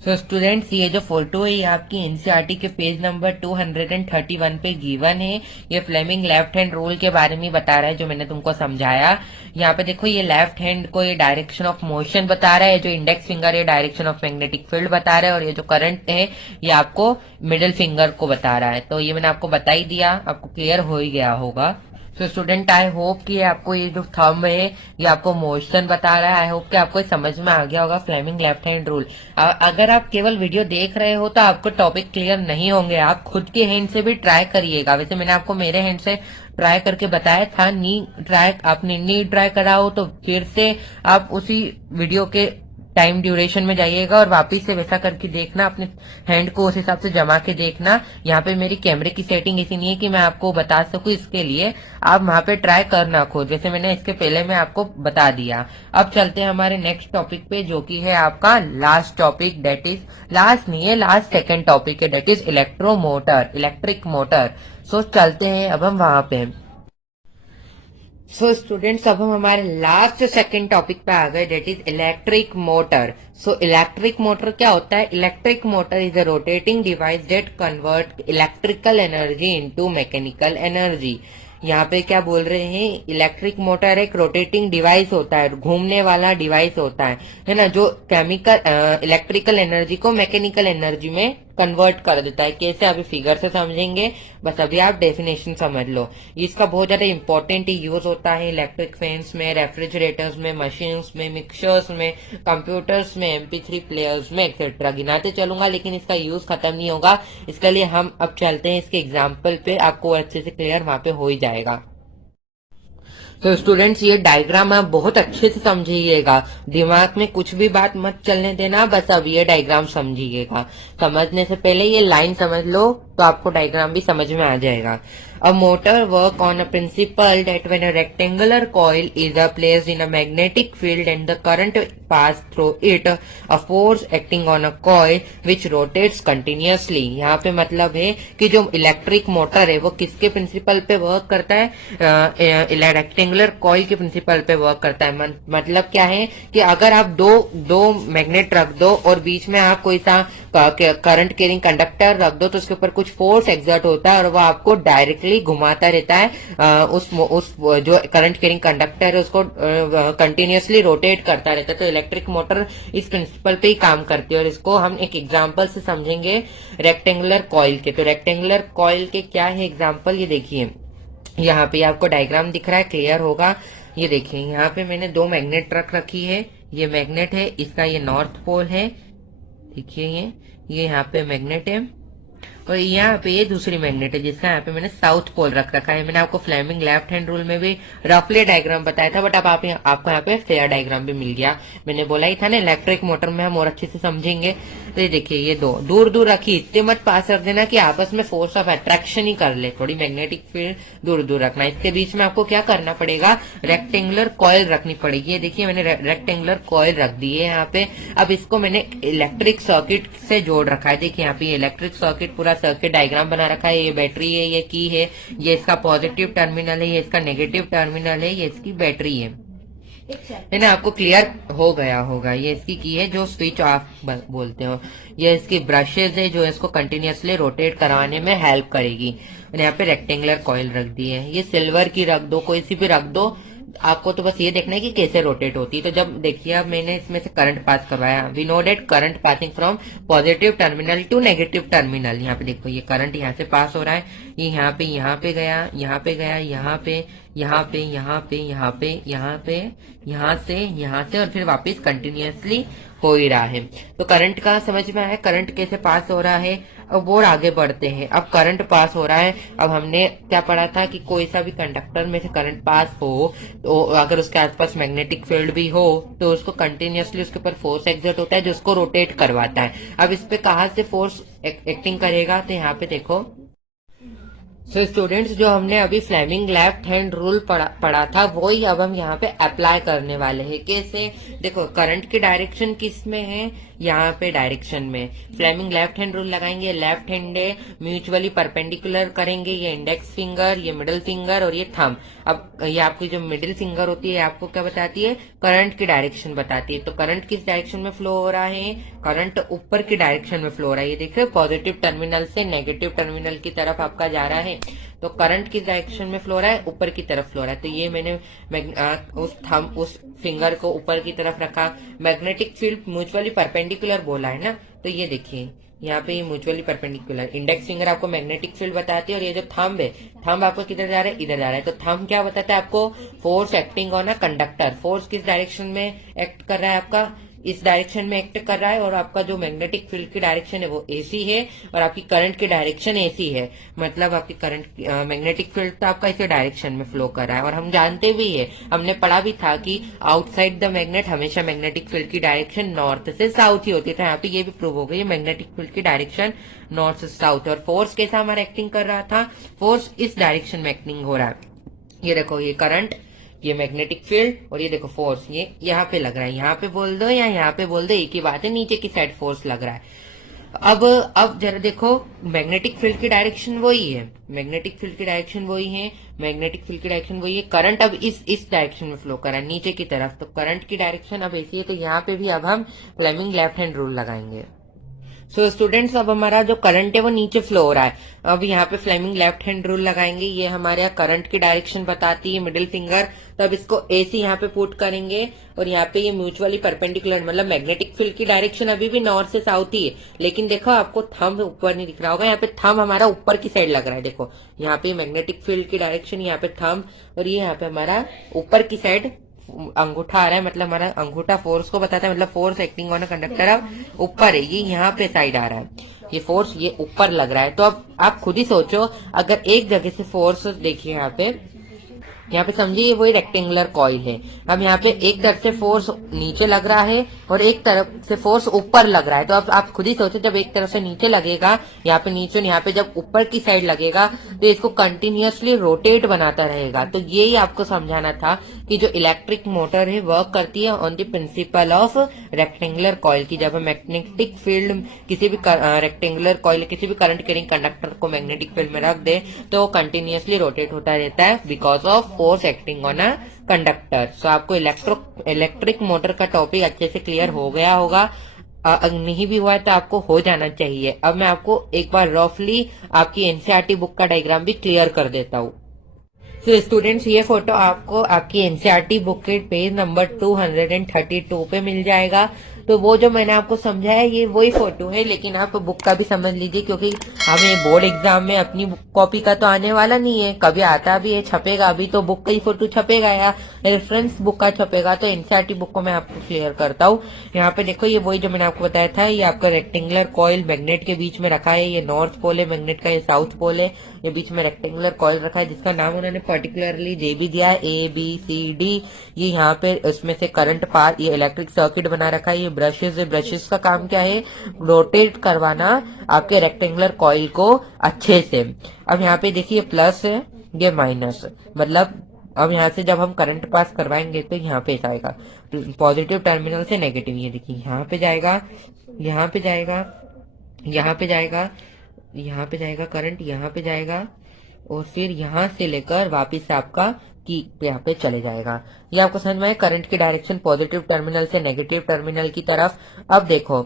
सो स्टूडेंट्स, ये जो फोटो है ये आपकी एनसीईआरटी के पेज नंबर 231 पे गिवन है। ये फ्लेमिंग लेफ्ट हैंड रूल के बारे में बता रहा है जो मैंने तुमको समझाया। यहाँ पे देखो ये लेफ्ट हैंड को ये डायरेक्शन ऑफ मोशन बता रहा है, जो इंडेक्स फिंगर है डायरेक्शन ऑफ मैग्नेटिक फील्ड बता रहा है, और ये जो करंट है ये आपको मिडिल फिंगर को बता रहा है। तो ये मैंने आपको बता ही दिया, आपको क्लियर हो ही गया होगा। सो स्टूडेंट, आई होप कि आपको ये जो थंब है ये आपको मोशन बता रहा है। आई होप कि आपको समझ में आ गया होगा फ्लेमिंग लेफ्ट हैंड रूल। अगर आप केवल वीडियो देख रहे हो तो आपको टॉपिक क्लियर नहीं होंगे, आप खुद के हैंड से भी ट्राई करिएगा। वैसे मैंने आपको मेरे हैंड से ट्राई करके बताया था, आपने नी ट्राई करा हो तो फिर से आप उसी वीडियो के टाइम ड्यूरेशन में जाइएगा और वापिस से वैसा करके देखना, अपने हैंड को उस हिसाब से जमा के देखना। यहाँ पे मेरी कैमरे की सेटिंग ऐसी नहीं है कि मैं आपको बता सकूं, इसके लिए आप वहां पे ट्राई करना खुद, जैसे मैंने इसके पहले मैं आपको बता दिया। अब चलते हैं हमारे नेक्स्ट टॉपिक पे, जो कि है आपका last topic, that is last नहीं है, लास्ट सेकेंड टॉपिक है, that is electromotor, electric motor. So चलते हैं अब हम वहां पे। सो स्टूडेंट्स, अब हम हमारे लास्ट सेकंड टॉपिक पे आ गए, that is electric motor. So electric motor क्या होता है? Electric motor is a rotating device that convert electrical energy into mechanical energy. यहाँ पे क्या बोल रहे हैं, इलेक्ट्रिक मोटर एक रोटेटिंग डिवाइस होता है, घूमने वाला डिवाइस होता है ना, जो केमिकल इलेक्ट्रिकल एनर्जी को मैकेनिकल एनर्जी में कन्वर्ट कर देता है। कैसे, अभी फिगर से समझेंगे, बस अभी आप डेफिनेशन समझ लो। इसका बहुत ज्यादा इंपॉर्टेंट यूज होता है इलेक्ट्रिक फैंस में, रेफ्रिजरेटर्स में, मशीन्स में, मिक्सर्स में, कंप्यूटर्स में, MP3 प्लेयर्स में एक्सेट्रा। गिनाते चलूंगा लेकिन इसका यूज खत्म नहीं होगा, इसके लिए हम अब चलते हैं इसके एग्जाम्पल पे, आपको अच्छे से क्लियर वहां पे हो ही जाएगा। तो स्टूडेंट्स, ये डायग्राम आप बहुत अच्छे से समझिएगा, दिमाग में कुछ भी बात मत चलने देना, बस अब ये डायग्राम समझिएगा। समझने से पहले ये लाइन समझ लो तो आपको डायग्राम भी समझ में आ जाएगा। A motor work on a principle that when a rectangular coil is placed in a magnetic field and the current pass through it, a force acting on a coil which rotates continuously। यहाँ पे मतलब है कि जो इलेक्ट्रिक मोटर है वो किसके प्रिंसिपल पे वर्क करता है? रेक्टेंगुलर कॉइल के प्रिंसिपल पे वर्क करता है। मतलब क्या है कि अगर आप दो मैग्नेट रख दो और बीच में आप कोई सा करंट कैरिंग कंडक्टर रख दो तो उसके ऊपर कुछ फोर्स एक्सर्ट होता है और वो आपको डायरेक्टली घुमाता रहता है। उस जो करंट कैरिंग कंडक्टर है उसको कंटिन्यूअसली रोटेट करता रहता है। तो इलेक्ट्रिक मोटर इस प्रिंसिपल पे ही काम करती है, और इसको हम एक एग्जांपल से समझेंगे रेक्टेंगुलर कॉइल के। तो रेक्टेंगुलर कॉइल के क्या है एग्जांपल, ये देखिए यहाँ पे आपको डायग्राम दिख रहा है, क्लियर होगा। ये देखिए यहाँ पे मैंने दो मैग्नेट रख रखी है, ये मैग्नेट है, इसका ये नॉर्थ पोल है, देखिए ये यहाँ पे मैग्नेट है, और यहाँ पे ये दूसरी मैग्नेट है जिसका यहाँ पे मैंने साउथ पोल रख रखा है। मैंने आपको फ्लेमिंग लेफ्ट हैंड रूल में भी रफली डायग्राम बताया था, बट अब आपको यहाँ पे फेयर डायग्राम भी मिल गया। मैंने बोला ही था ना इलेक्ट्रिक मोटर में हम और अच्छे से समझेंगे। तो ये देखिए ये दो दूर दूर रखी, इतने मत पास रख देना कि आपस में फोर्स ऑफ अट्रैक्शन ही कर ले, थोड़ी मैग्नेटिक फील्ड दूर दूर रखना। इसके बीच में आपको क्या करना पड़ेगा, रेक्टेंगुलर कॉइल रखनी पड़ेगी। ये देखिए मैंने रेक्टेंगुलर कॉइल रख दी है यहाँ पे। अब इसको मैंने इलेक्ट्रिक सर्किट से जोड़ रखा है। देखिए यहाँ पे ये इलेक्ट्रिक सर्किट पूरा सर्किट डायग्राम बना रखा है। ये बैटरी है, ये की है, ये इसका पॉजिटिव टर्मिनल है, ये इसका नेगेटिव टर्मिनल है, ये इसकी बैटरी है ना। आपको क्लियर हो गया होगा। ये इसकी की है जो स्विच ऑफ बोलते हो, ये इसकी ब्रशेज है जो इसको कंटिन्यूअसली रोटेट करवाने में हेल्प करेगी। मैंने यहाँ पे रेक्टेंगुलर कॉइल रख दी है, ये सिल्वर की रख दो, कोई सी भी रख दो, आपको तो बस ये देखना है कि कैसे रोटेट होती है। तो जब देखिए अब मैंने इसमें से करंट पास करवाया, we know that current passing from positive terminal to negative terminal. यहाँ पे देखो ये करंट यहाँ से पास हो रहा है, ये यहाँ पे गया, यहाँ पे गया, यहाँ पे, यहाँ पे, यहाँ पे, यहाँ पे, यहाँ पे, यहाँ से और फिर वापस कंटिन्यूअसली हो ही रहा है। तो करंट का समझ में आया, करंट कैसे पास हो रहा है। अब और आगे बढ़ते हैं। अब करंट पास हो रहा है। अब हमने क्या पढ़ा था कि कोई सा भी कंडक्टर में से करंट पास हो तो अगर उसके आसपास मैग्नेटिक फील्ड भी हो तो उसको कंटिन्यूअसली उसके ऊपर फोर्स एक्सर्ट होता है जो उसको रोटेट करवाता है। अब इस पे कहाँ से फोर्स एक्टिंग करेगा, तो यहाँ पे देखो। सो स्टूडेंट्स, जो हमने अभी फ्लेमिंग लेफ्ट हैंड रूल पढ़ा था वही अब हम यहाँ पे अप्लाई करने वाले हैं। कैसे, देखो करंट की डायरेक्शन किस में है, यहाँ पे डायरेक्शन में। फ्लेमिंग लेफ्ट हैंड रूल लगाएंगे, लेफ्ट हैंड म्यूचुअली परपेंडिकुलर करेंगे, ये इंडेक्स फिंगर, ये मिडिल फिंगर और ये थंब। अब ये आपकी जो मिडिल फिंगर होती है आपको क्या बताती है, करंट की डायरेक्शन बताती है। तो करंट किस डायरेक्शन में फ्लो हो रहा है, करंट ऊपर की डायरेक्शन में फ्लो हो रहा है। ये देख रहे हो, पॉजिटिव टर्मिनल से नेगेटिव टर्मिनल की तरफ आपका जा रहा है। तो करंट किस डायरेक्शन में फ्लो हो रहा है, ऊपर की तरफ फ्लो हो रहा है। तो ये मैंने उस फिंगर को ऊपर की तरफ रखा। मैग्नेटिक फील्ड म्यूचुअली परपेंडिकुलर बोला है ना, तो ये देखिए यहाँ पे ये म्यूचुअली परपेंडिकुलर। इंडेक्स फिंगर आपको मैग्नेटिक फील्ड बताती है और ये जो थंब है, थंब आपको किधर जा रहा है, इधर जा रहा है। तो थंब क्या बताता है आपको, force acting on a conductor. Force किस डायरेक्शन में एक्ट कर रहा है, आपका इस डायरेक्शन में एक्ट कर रहा है। और आपका जो मैग्नेटिक फील्ड की डायरेक्शन है वो एसी है और आपकी करंट की डायरेक्शन एसी है। मतलब आपकी करंट मैग्नेटिक फील्ड तो आपका इसी डायरेक्शन में फ्लो कर रहा है। और हम जानते भी है, हमने पढ़ा भी था कि आउटसाइड द मैग्नेट हमेशा मैग्नेटिक फील्ड की डायरेक्शन नॉर्थ से साउथ ही होती है। तो यहाँ पे ये भी प्रूव हो गई, मैग्नेटिक फील्ड की डायरेक्शन नॉर्थ से साउथ। और फोर्स कैसा हमारा एक्टिंग कर रहा था, फोर्स इस डायरेक्शन में एक्टिंग हो रहा है। ये देखो, ये करंट, ये मैग्नेटिक फील्ड और ये देखो फोर्स, ये यहाँ पे लग रहा है। यहाँ पे बोल दो या यहाँ पे बोल दो, एक ही बात है, नीचे की साइड फोर्स लग रहा है। अब जरा देखो, मैग्नेटिक फील्ड की डायरेक्शन वही है, मैग्नेटिक फील्ड की डायरेक्शन वही है, मैग्नेटिक फील्ड की डायरेक्शन वही है। करंट अब इस डायरेक्शन में फ्लो कर रहा है, नीचे की तरफ। तो करंट की डायरेक्शन अब ऐसी है। तो यहाँ पे भी अब हम फ्लेमिंग लेफ्ट हैंड रूल लगाएंगे। सो स्टूडेंट्स, अब हमारा जो करंट है वो नीचे फ्लो हो रहा है। अब यहाँ पे फ्लेमिंग लेफ्ट हैंड रूल लगाएंगे। ये हमारे यहाँ करंट की डायरेक्शन बताती है मिडिल फिंगर। तो अब इसको एसी यहाँ पे पुट करेंगे और यहाँ पे ये म्यूचुअली परपेंडिकुलर, मतलब मैग्नेटिक फील्ड की डायरेक्शन अभी भी नॉर्थ से साउथ ही है। लेकिन देखो आपको थंब ऊपर नहीं दिख रहा होगा, यहाँ पे थंब हमारा ऊपर की साइड लग रहा है। देखो यहाँ पे मैग्नेटिक फील्ड की डायरेक्शन, यहाँ पे थंब और ये यहाँ पे हमारा ऊपर की साइड अंगूठा आ रहा है। मतलब हमारा अंगूठा फोर्स को बताता है, मतलब force acting on a conductor अब ऊपर है, ये यहाँ पे साइड आ रहा है। ये फोर्स ये ऊपर लग रहा है। तो अब आप खुद ही सोचो, अगर एक जगह से फोर्स देखिए यहाँ पे समझिए ये वही रेक्टेंगुलर कॉइल है। अब यहाँ पे एक तरफ से फोर्स नीचे लग रहा है और एक तरफ से फोर्स ऊपर लग रहा है। तो अब आप खुद ही सोचो, जब एक तरफ से नीचे लगेगा यहाँ पे नीचे, यहाँ पे जब ऊपर की साइड लगेगा तो इसको कंटिन्यूअसली रोटेट बनाता रहेगा। तो यही आपको समझाना था कि जो इलेक्ट्रिक मोटर है वर्क करती है on the principle of rectangular coil की। जब हम मैग्नेटिक फील्ड किसी भी रेक्टेंगुलर कॉइल, किसी भी करंट कैरिंग कंडक्टर को मैग्नेटिक फील्ड में रख दे तो वो कंटिन्यूअसली रोटेट होता रहता है because of force acting on a conductor. So आपको इलेक्ट्रिक मोटर का टॉपिक अच्छे से क्लियर हो गया होगा। नहीं भी हुआ है तो आपको हो जाना चाहिए। अब मैं आपको एक बार रफली आपकी एनसीईआरटी बुक का डायग्राम भी क्लियर कर देता हूँ। तो स्टूडेंट्स, ये फोटो आपको आपकी एनसीईआरटी बुक के पेज नंबर 232 पे मिल जाएगा। तो वो जो मैंने आपको समझाया ये वही फोटो है, लेकिन आप बुक का भी समझ लीजिए क्योंकि हमें बोर्ड एग्जाम में अपनी कॉपी का तो आने वाला नहीं है, कभी आता भी है, छपेगा अभी तो बुक का ही फोटो छपेगा या रेफरेंस बुक का छपेगा। तो एनसीईआरटी बुक को मैं आपको क्लियर करता हूँ। यहाँ पे देखो, ये वही जो मैंने आपको बताया था, ये आपका रेक्टेंगुलर कॉइल मैग्नेट के बीच में रखा है। ये नॉर्थ पोल है मैग्नेट का, ये साउथ पोल है। ये बीच में रेक्टेंगुलर कॉइल रखा है जिसका नाम उन्होंने पर्टिकुलरली जे भी दिया है, ABCD। ये यहाँ पे उसमें से करंट पास, ये इलेक्ट्रिक सर्किट बना रखा है। ये ब्रशेस है, ब्रशेस का काम क्या है, रोटेट करवाना आपके रेक्टेंगुलर कॉइल को अच्छे से। अब यहाँ पे देखिए प्लस है, ये माइनस, मतलब अब यहाँ से जब हम करंट पास करवाएंगे तो यहाँ पे आएगा पॉजिटिव टर्मिनल से नेगेटिव। ये देखिए यहाँ पे जाएगा, यहाँ पे जाएगा, यहाँ पे जाएगा, यहाँ पे जाएगा करंट, यहाँ पे जाएगा और फिर यहाँ से लेकर वापिस आपका की यहाँ पे चले जाएगा। ये आपको समझ में आया, करंट की डायरेक्शन पॉजिटिव टर्मिनल से नेगेटिव टर्मिनल की तरफ। अब देखो,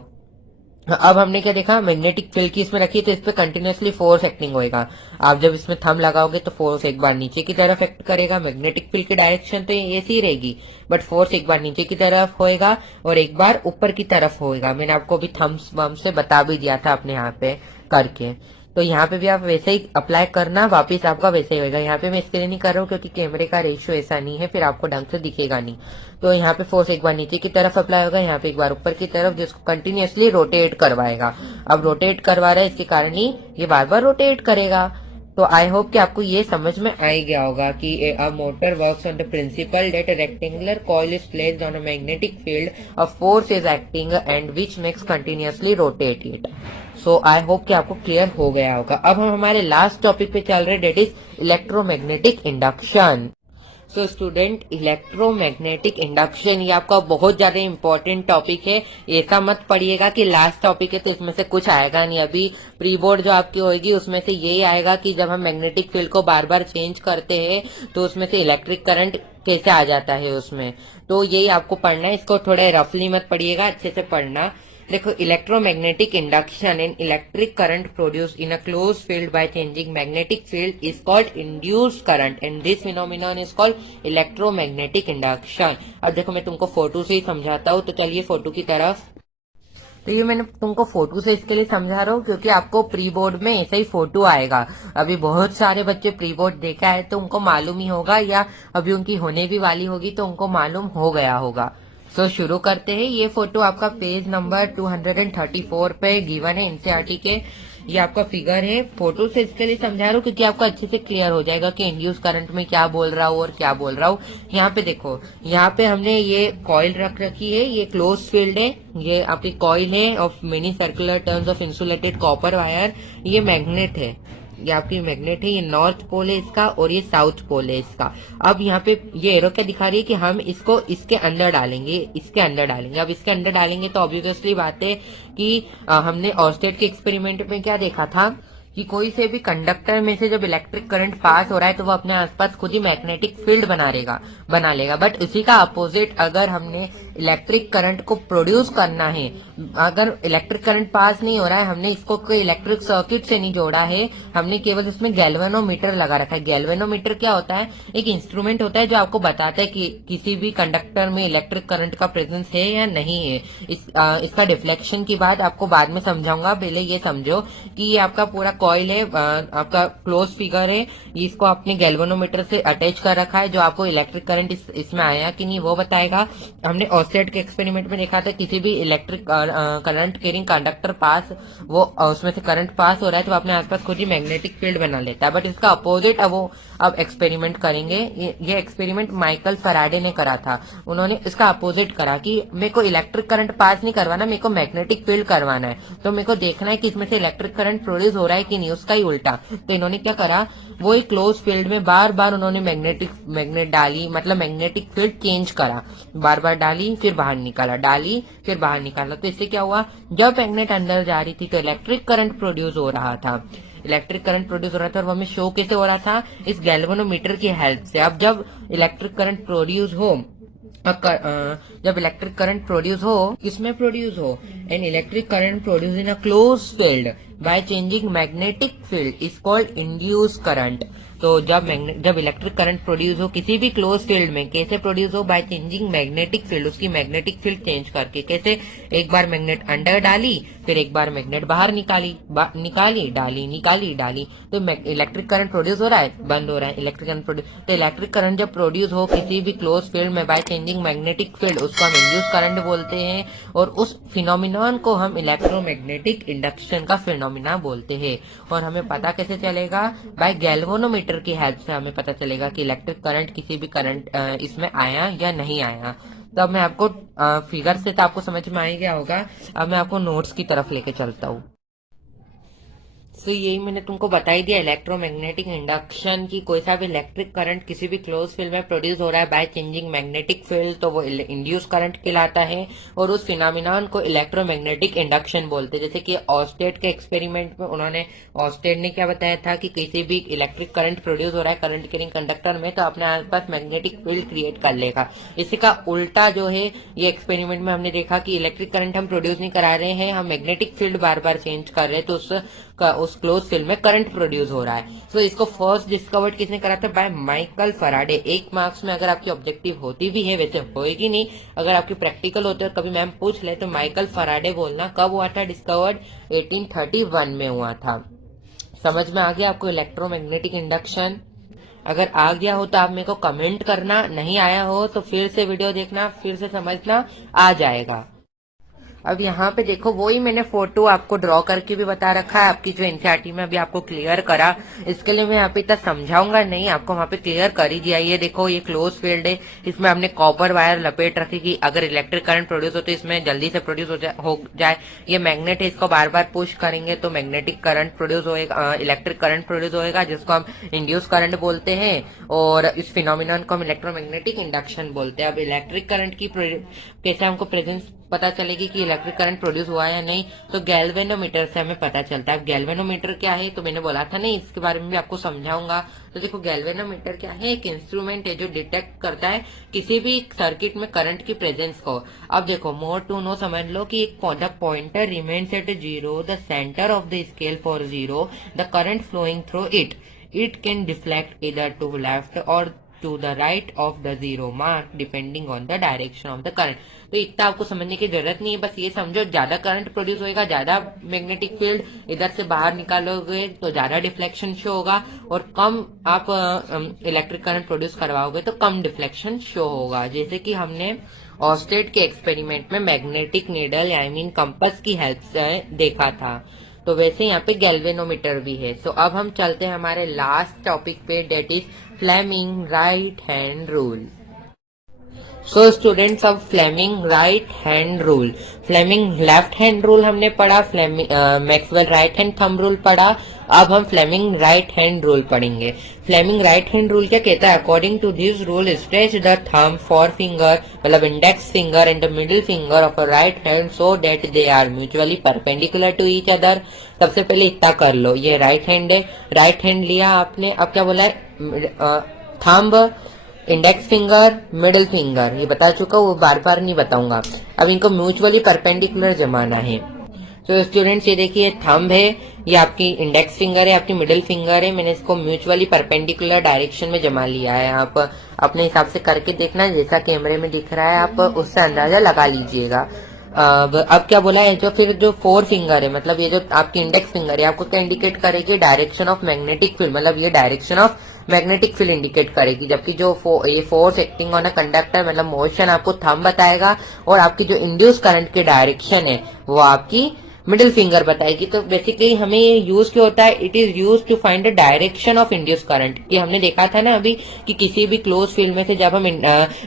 अब हमने क्या देखा, मैग्नेटिक फील्ड की इसमें रखी तो इस पे कंटिन्यूअसली फोर्स एक्टिंग होएगा। आप जब इसमें थंब लगाओगे तो फोर्स एक बार नीचे की तरफ एक्ट करेगा। मैग्नेटिक फील्ड की डायरेक्शन तो ये ऐसी रहेगी, बट फोर्स एक बार नीचे की तरफ होएगा और एक बार ऊपर की तरफ होएगा। मैंने आपको अभी थंब से बता भी दिया था अपने यहाँ पे करके। तो यहाँ पे भी आप वैसे ही अप्लाई करना, वापिस आपका वैसे ही होगा। यहाँ पे मैं इसके लिए नहीं कर रहा हूँ क्योंकि कैमरे का रेशियो ऐसा नहीं है, फिर आपको ढंग से दिखेगा नहीं। तो यहाँ पे फोर्स एक बार नीचे की तरफ अप्लाई होगा, यहाँ पे एक बार ऊपर की तरफ, जिसको कंटिन्यूअसली रोटेट करवाएगा। अब रोटेट करवा रहा है, इसके कारण ही ये बार बार रोटेट करेगा। तो आई होप कि आपको ये समझ में आ गया होगा कि a motor works on the principal that rectangular coil is placed on a magnetic field, a force is acting and which makes continuously rotate it. So I hope कि आपको क्लियर हो गया होगा। अब हम हमारे लास्ट टॉपिक पे चल रहे हैं, that is electromagnetic induction. So student, electromagnetic induction ये आपका बहुत ज्यादा इंपॉर्टेंट टॉपिक है। ऐसा मत पढ़िएगा कि लास्ट टॉपिक है तो इसमें से कुछ आएगा नहीं। अभी प्री बोर्ड जो आपकी होगी उसमें से यही आएगा कि जब हम मैग्नेटिक फील्ड को बार बार चेंज करते हैं तो उसमें से इलेक्ट्रिक करंट कैसे आ जाता है उसमें। तो यही आपको पढ़ना है, इसको थोड़ा रफली मत पढ़िएगा, अच्छे से पढ़ना। देखो, electromagnetic induction and electric current produce in a close field by changing magnetic field is called induced current and this phenomenon is called electromagnetic induction. अब देखो, मैं तुमको फोटो से ही समझाता हूँ, तो चलिए फोटो की तरफ। तो ये मैंने तुमको फोटो से इसके लिए समझा रहा हूँ क्योंकि आपको प्री बोर्ड में ऐसा ही फोटो आएगा। अभी बहुत सारे बच्चे प्री बोर्ड देखा है तो उनको मालूम ही होगा, या अभी उनकी होने भी वाली होगी तो उनको मालूम हो गया होगा। सो शुरू करते हैं। ये फोटो आपका पेज नंबर 234 पे गिवन है एनसीईआरटी के। ये आपका फिगर है। फोटो से इसके लिए समझा रहा हूँ क्योंकि आपको अच्छे से क्लियर हो जाएगा कि इंड्यूस करंट में क्या बोल रहा हूँ और क्या बोल रहा हूँ। यहाँ पे देखो, यहाँ पे हमने ये कॉइल रख रखी है, ये क्लोज फील्ड है, ये आपकी कॉइल है of many circular turns of insulated copper wire. ये मैग्नेट है, ये आपकी मैग्नेट है, ये नॉर्थ पोल है इसका और ये साउथ पोल है इसका। अब यहाँ पे ये एरो क्या दिखा रही है कि हम इसको इसके अंदर डालेंगे, इसके अंदर डालेंगे। अब इसके अंदर डालेंगे तो ऑब्वियसली बात है कि हमने ऑर्स्टेड के एक्सपेरिमेंट में क्या देखा था कि कोई से भी कंडक्टर में से जब इलेक्ट्रिक करंट पास हो रहा है तो वो अपने आसपास खुद ही मैग्नेटिक फील्ड बना लेगा। बट उसी का अपोजिट अगर हमने इलेक्ट्रिक करंट को प्रोड्यूस करना है, अगर इलेक्ट्रिक करंट पास नहीं हो रहा है, हमने इसको कोई इलेक्ट्रिक सर्किट से नहीं जोड़ा है, हमने केवल इसमें गैल्वेनोमीटर लगा रखा है। गैल्वेनोमीटर क्या होता है? एक इंस्ट्रूमेंट होता है जो आपको बताता है कि किसी भी कंडक्टर में इलेक्ट्रिक करंट का प्रेजेंस है या नहीं है। इसका डिफ्लेक्शन की बात आपको बाद में समझाऊंगा, पहले ये समझो कि ये आपका पूरा कॉइल है, आपका क्लोज फिगर है, इसको आपने गैल्वेनोमीटर से अटैच कर रखा है। जो आपको इलेक्ट्रिक करंट इसमें आया कि नहीं वो बताएगा। हमने ऑर्स्टेड के एक्सपेरिमेंट में देखा था किसी भी इलेक्ट्रिक करंट कैरिंग कंडक्टर पास, वो उसमें से करंट पास हो रहा है तो अपने आसपास खुद ही मैग्नेटिक फील्ड बना लेता है। बट इसका अपोजिट अब एक्सपेरिमेंट करेंगे। ये एक्सपेरिमेंट माइकल फैराडे ने करा था। उन्होंने इसका अपोजिट करा कि मेरे को इलेक्ट्रिक करंट पास नहीं करवाना, मेरे को मैग्नेटिक फील्ड करवाना है। तो मेरे को देखना है कि इसमें से इलेक्ट्रिक करंट प्रोड्यूस हो रहा है कि नहीं, उसका ही उल्टा। तो इन्होंने क्या करा, वो एक क्लोज फील्ड में बार बार उन्होंने मैग्नेट डाली, मतलब मैग्नेटिक फील्ड चेंज करा, बार बार डाली फिर बाहर निकाला, डाली फिर बाहर निकाला। तो इससे क्या हुआ, जब मैग्नेट अंदर जा रही थी तो इलेक्ट्रिक करंट प्रोड्यूस हो रहा था, इलेक्ट्रिक करंट प्रोड्यूस हो रहा था। और वो हमें शो कैसे हो रहा था, इस गैल्वेनोमीटर की हेल्प से। अब जब इलेक्ट्रिक करंट प्रोड्यूस हो, जब इलेक्ट्रिक करंट प्रोड्यूस हो, किसमें प्रोड्यूस हो, an electric current produce in a close field by changing magnetic field is called induce current. तो जब इलेक्ट्रिक करंट प्रोड्यूस हो किसी भी क्लोज फील्ड में, कैसे प्रोड्यूस हो, बाय चेंजिंग मैग्नेटिक फील्ड, उसकी मैग्नेटिक फील्ड चेंज करके। कैसे, एक बार मैग्नेट अंदर डाली फिर एक बार मैग्नेट बाहर निकाली डाली निकाली डाली, तो इलेक्ट्रिक करंट प्रोड्यूस हो रहा है, बंद हो रहा है इलेक्ट्रिक करंट प्रोड्यूस। तो इलेक्ट्रिक करंट जब प्रोड्यूस हो किसी भी क्लोज फील्ड में बाय चेंजिंग मैग्नेटिक फील्ड, उसको हम इंड्यूस करंट बोलते हैं। और उस फिनोमिनन को हम इलेक्ट्रोमैग्नेटिक इंडक्शन का फिनोमिना बोलते हैं। और हमें पता कैसे चलेगा, बाय गैल्वेनोमीटर की हेल्प से हमें पता चलेगा कि इलेक्ट्रिक करंट किसी भी करंट इसमें आया या नहीं आया। तो अब मैं आपको फिगर से तो आपको समझ में आ ही गया होगा। अब मैं आपको नोट्स की तरफ लेके चलता हूँ। तो यही मैंने तुमको बता ही दिया, इलेक्ट्रोमैग्नेटिक इंडक्शन की कोई सा भी इलेक्ट्रिक करंट किसी भी क्लोज फील्ड में प्रोड्यूस हो रहा है बाय चेंजिंग मैग्नेटिक फील्ड, तो वो इंड्यूस करंट कहलाता है। और उस फिनोमिनन को इलेक्ट्रोमैग्नेटिक इंडक्शन बोलते हैं। जैसे कि ऑर्स्टेड के एक्सपेरिमेंट में ऑर्स्टेड ने क्या बताया था कि किसी भी इलेक्ट्रिक करंट प्रोड्यूस हो रहा है करंट कैरिंग कंडक्टर में, तो अपने आसपास मैग्नेटिक फील्ड क्रिएट कर लेगा। इसी का उल्टा जो है, ये एक्सपेरिमेंट में हमने देखा कि इलेक्ट्रिक करंट हम प्रोड्यूस नहीं करा रहे हैं, हम मैग्नेटिक फील्ड बार बार चेंज कर रहे हैं, तो उस क्लोज फील्ड में करंट प्रोड्यूस हो रहा है। सो इसको फर्स्ट डिस्कवर्ड किसने करा था, बाय माइकल फैराडे। एक मार्क्स में अगर आपकी ऑब्जेक्टिव होती भी है, वैसे होएगी नहीं, अगर आपकी प्रैक्टिकल होते और कभी मैम पूछ ले तो माइकल फैराडे बोलना। कब हुआ था डिस्कवर्ड, 1831 में हुआ था। समझ में आ गया आपको इलेक्ट्रोमैग्नेटिक इंडक्शन? अगर आ गया हो तो आप मेरे को कमेंट करना, नहीं आया हो तो फिर से वीडियो देखना, फिर से समझना, आ जाएगा। अब यहाँ पे देखो वही मैंने फोटो आपको ड्रॉ करके भी बता रखा है, आपकी जो एनसीईआरटी में अभी आपको क्लियर करा, इसके लिए मैं यहाँ पे इतना समझाऊंगा नहीं, आपको वहाँ पे क्लियर कर ही दिया। ये देखो ये क्लोज फील्ड है, इसमें हमने कॉपर वायर लपेट रखी कि अगर इलेक्ट्रिक करंट प्रोड्यूस हो तो इसमें जल्दी से प्रोड्यूस हो जाए। ये मैग्नेट है, इसको बार बार पुश करेंगे तो मैग्नेटिक करंट प्रोड्यूस होएगा, इलेक्ट्रिक करंट प्रोड्यूस होएगा, जिसको हम इंड्यूस करंट बोलते हैं, और इस फिनोमिनन को हम इलेक्ट्रोमैग्नेटिक इंडक्शन बोलते हैं। अब इलेक्ट्रिक करंट की कैसे हमको प्रेजेंस पता चलेगी कि इलेक्ट्रिक करंट प्रोड्यूस हुआ है या नहीं, तो गैल्वेनोमीटर से हमें पता चलता है। गैल्वेनोमीटर क्या है तो मैंने बोला था नहीं, इसके बारे में भी आपको समझाऊंगा। तो देखो गैल्वेनोमीटर क्या है, एक इंस्ट्रूमेंट है जो डिटेक्ट करता है किसी भी सर्किट में करंट की प्रेजेंस को। अब देखो मोर टू नो समझ लो कि एक pointer remains at 0, the centre of the scale for 0, the current flowing through it can deflect इधर टू लेफ्ट और to the right of the zero mark depending on the direction of the current। तो इतना आपको समझने की जरूरत नहीं है, बस ये समझो ज्यादा करंट प्रोड्यूस होगा, ज्यादा मैग्नेटिक फील्ड इधर से बाहर निकालोगे तो ज्यादा डिफ्लेक्शन शो होगा, और कम आप इलेक्ट्रिक करंट प्रोड्यूस करवाओगे तो कम डिफ्लेक्शन शो होगा। जैसे कि हमने ऑस्टेड के एक्सपेरिमेंट में magnetic needle I mean compass की हेल्प से देखा था, तो वैसे यहाँ पे गैल्वेनोमीटर भी है। तो अब हम चलते हैं हमारे लास्ट टॉपिक पे, that is Fleming right hand rule. So students, अब Fleming right hand rule, Fleming left hand rule हमने पढ़ा, Maxwell right hand thumb rule पढ़ा, अब हम फ्लेमिंग राइट हैंड रूल पढ़ेंगे। फ्लेमिंग राइट हैंड रूल क्या कहता है, according to this rule stretch the thumb forefinger मतलब index finger and the middle finger of a right hand so that they are mutually perpendicular to each other. सबसे पहले इतना कर लो, ये राइट हैंड है, राइट हैंड लिया आपने, अब क्या बोला है, thumb, index finger, middle finger, ये बता चुका, वो बार बार नहीं बताऊंगा। अब इनको म्यूचुअली परपेंडिकुलर जमाना है। तो स्टूडेंट्स ये देखिए थंब है, ये आपकी इंडेक्स फिंगर है, आपकी मिडिल फिंगर है, मैंने इसको म्यूचुअली परपेंडिकुलर डायरेक्शन में जमा लिया है। आप अपने हिसाब से करके देखना, जैसा कैमरे में दिख रहा है आप उससे अंदाजा लगा लीजिएगा। अब क्या बोला है, जो फोर फिंगर है, मतलब ये जो आपकी इंडेक्स फिंगर है, आपको क्या इंडिकेट करेगी, डायरेक्शन ऑफ मैग्नेटिक फील्ड, मतलब ये direction of magnetic field indicate करेगी। जबकि जो ये force acting on a conductor मतलब मोशन आपको थंब बताएगा, और आपकी जो इंड्यूस करंट की डायरेक्शन है वो आपकी मिडिल फिंगर बताएगी। तो बेसिकली हमें ये यूज क्यों होता है, it is use to find the direction of induce current. ये हमने देखा था ना अभी कि किसी भी क्लोज फील्ड में से जब हम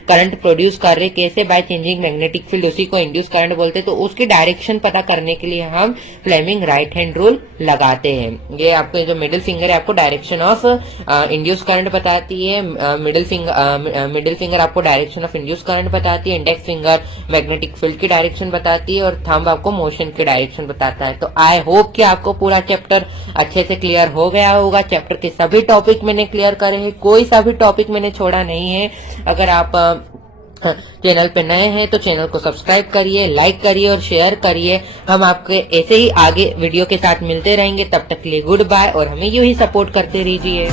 करंट प्रोड्यूस कर रहे कैसे, बाय चेंजिंग मैग्नेटिक फील्ड, उसी को इंड्यूस करंट बोलते हैं। तो उसकी डायरेक्शन पता करने के लिए हम फ्लेमिंग राइट हैंड रूल लगाते हैं। ये आपके जो मिडिल फिंगर है आपको डायरेक्शन ऑफ इंड्यूस करंट बताती है, मिडिल फिंगर आपको डायरेक्शन ऑफ इंड्यूस करंट बताती है, इंडेक्स फिंगर मैग्नेटिक फील्ड की डायरेक्शन बताती है, और थंब आपको मोशन की डायरेक्शन बताता है। तो आई होप कि आपको पूरा चैप्टर अच्छे से क्लियर हो गया होगा। चैप्टर के सभी टॉपिक मैंने क्लियर करे हैं, कोई सा भी टॉपिक मैंने छोड़ा नहीं है। अगर आप चैनल पे नए हैं तो चैनल को सब्सक्राइब करिए, लाइक करिए और शेयर करिए। हम आपके ऐसे ही आगे वीडियो के साथ मिलते रहेंगे, तब तक के लिए गुड बाय, और हमें यूं ही सपोर्ट करते रहिए।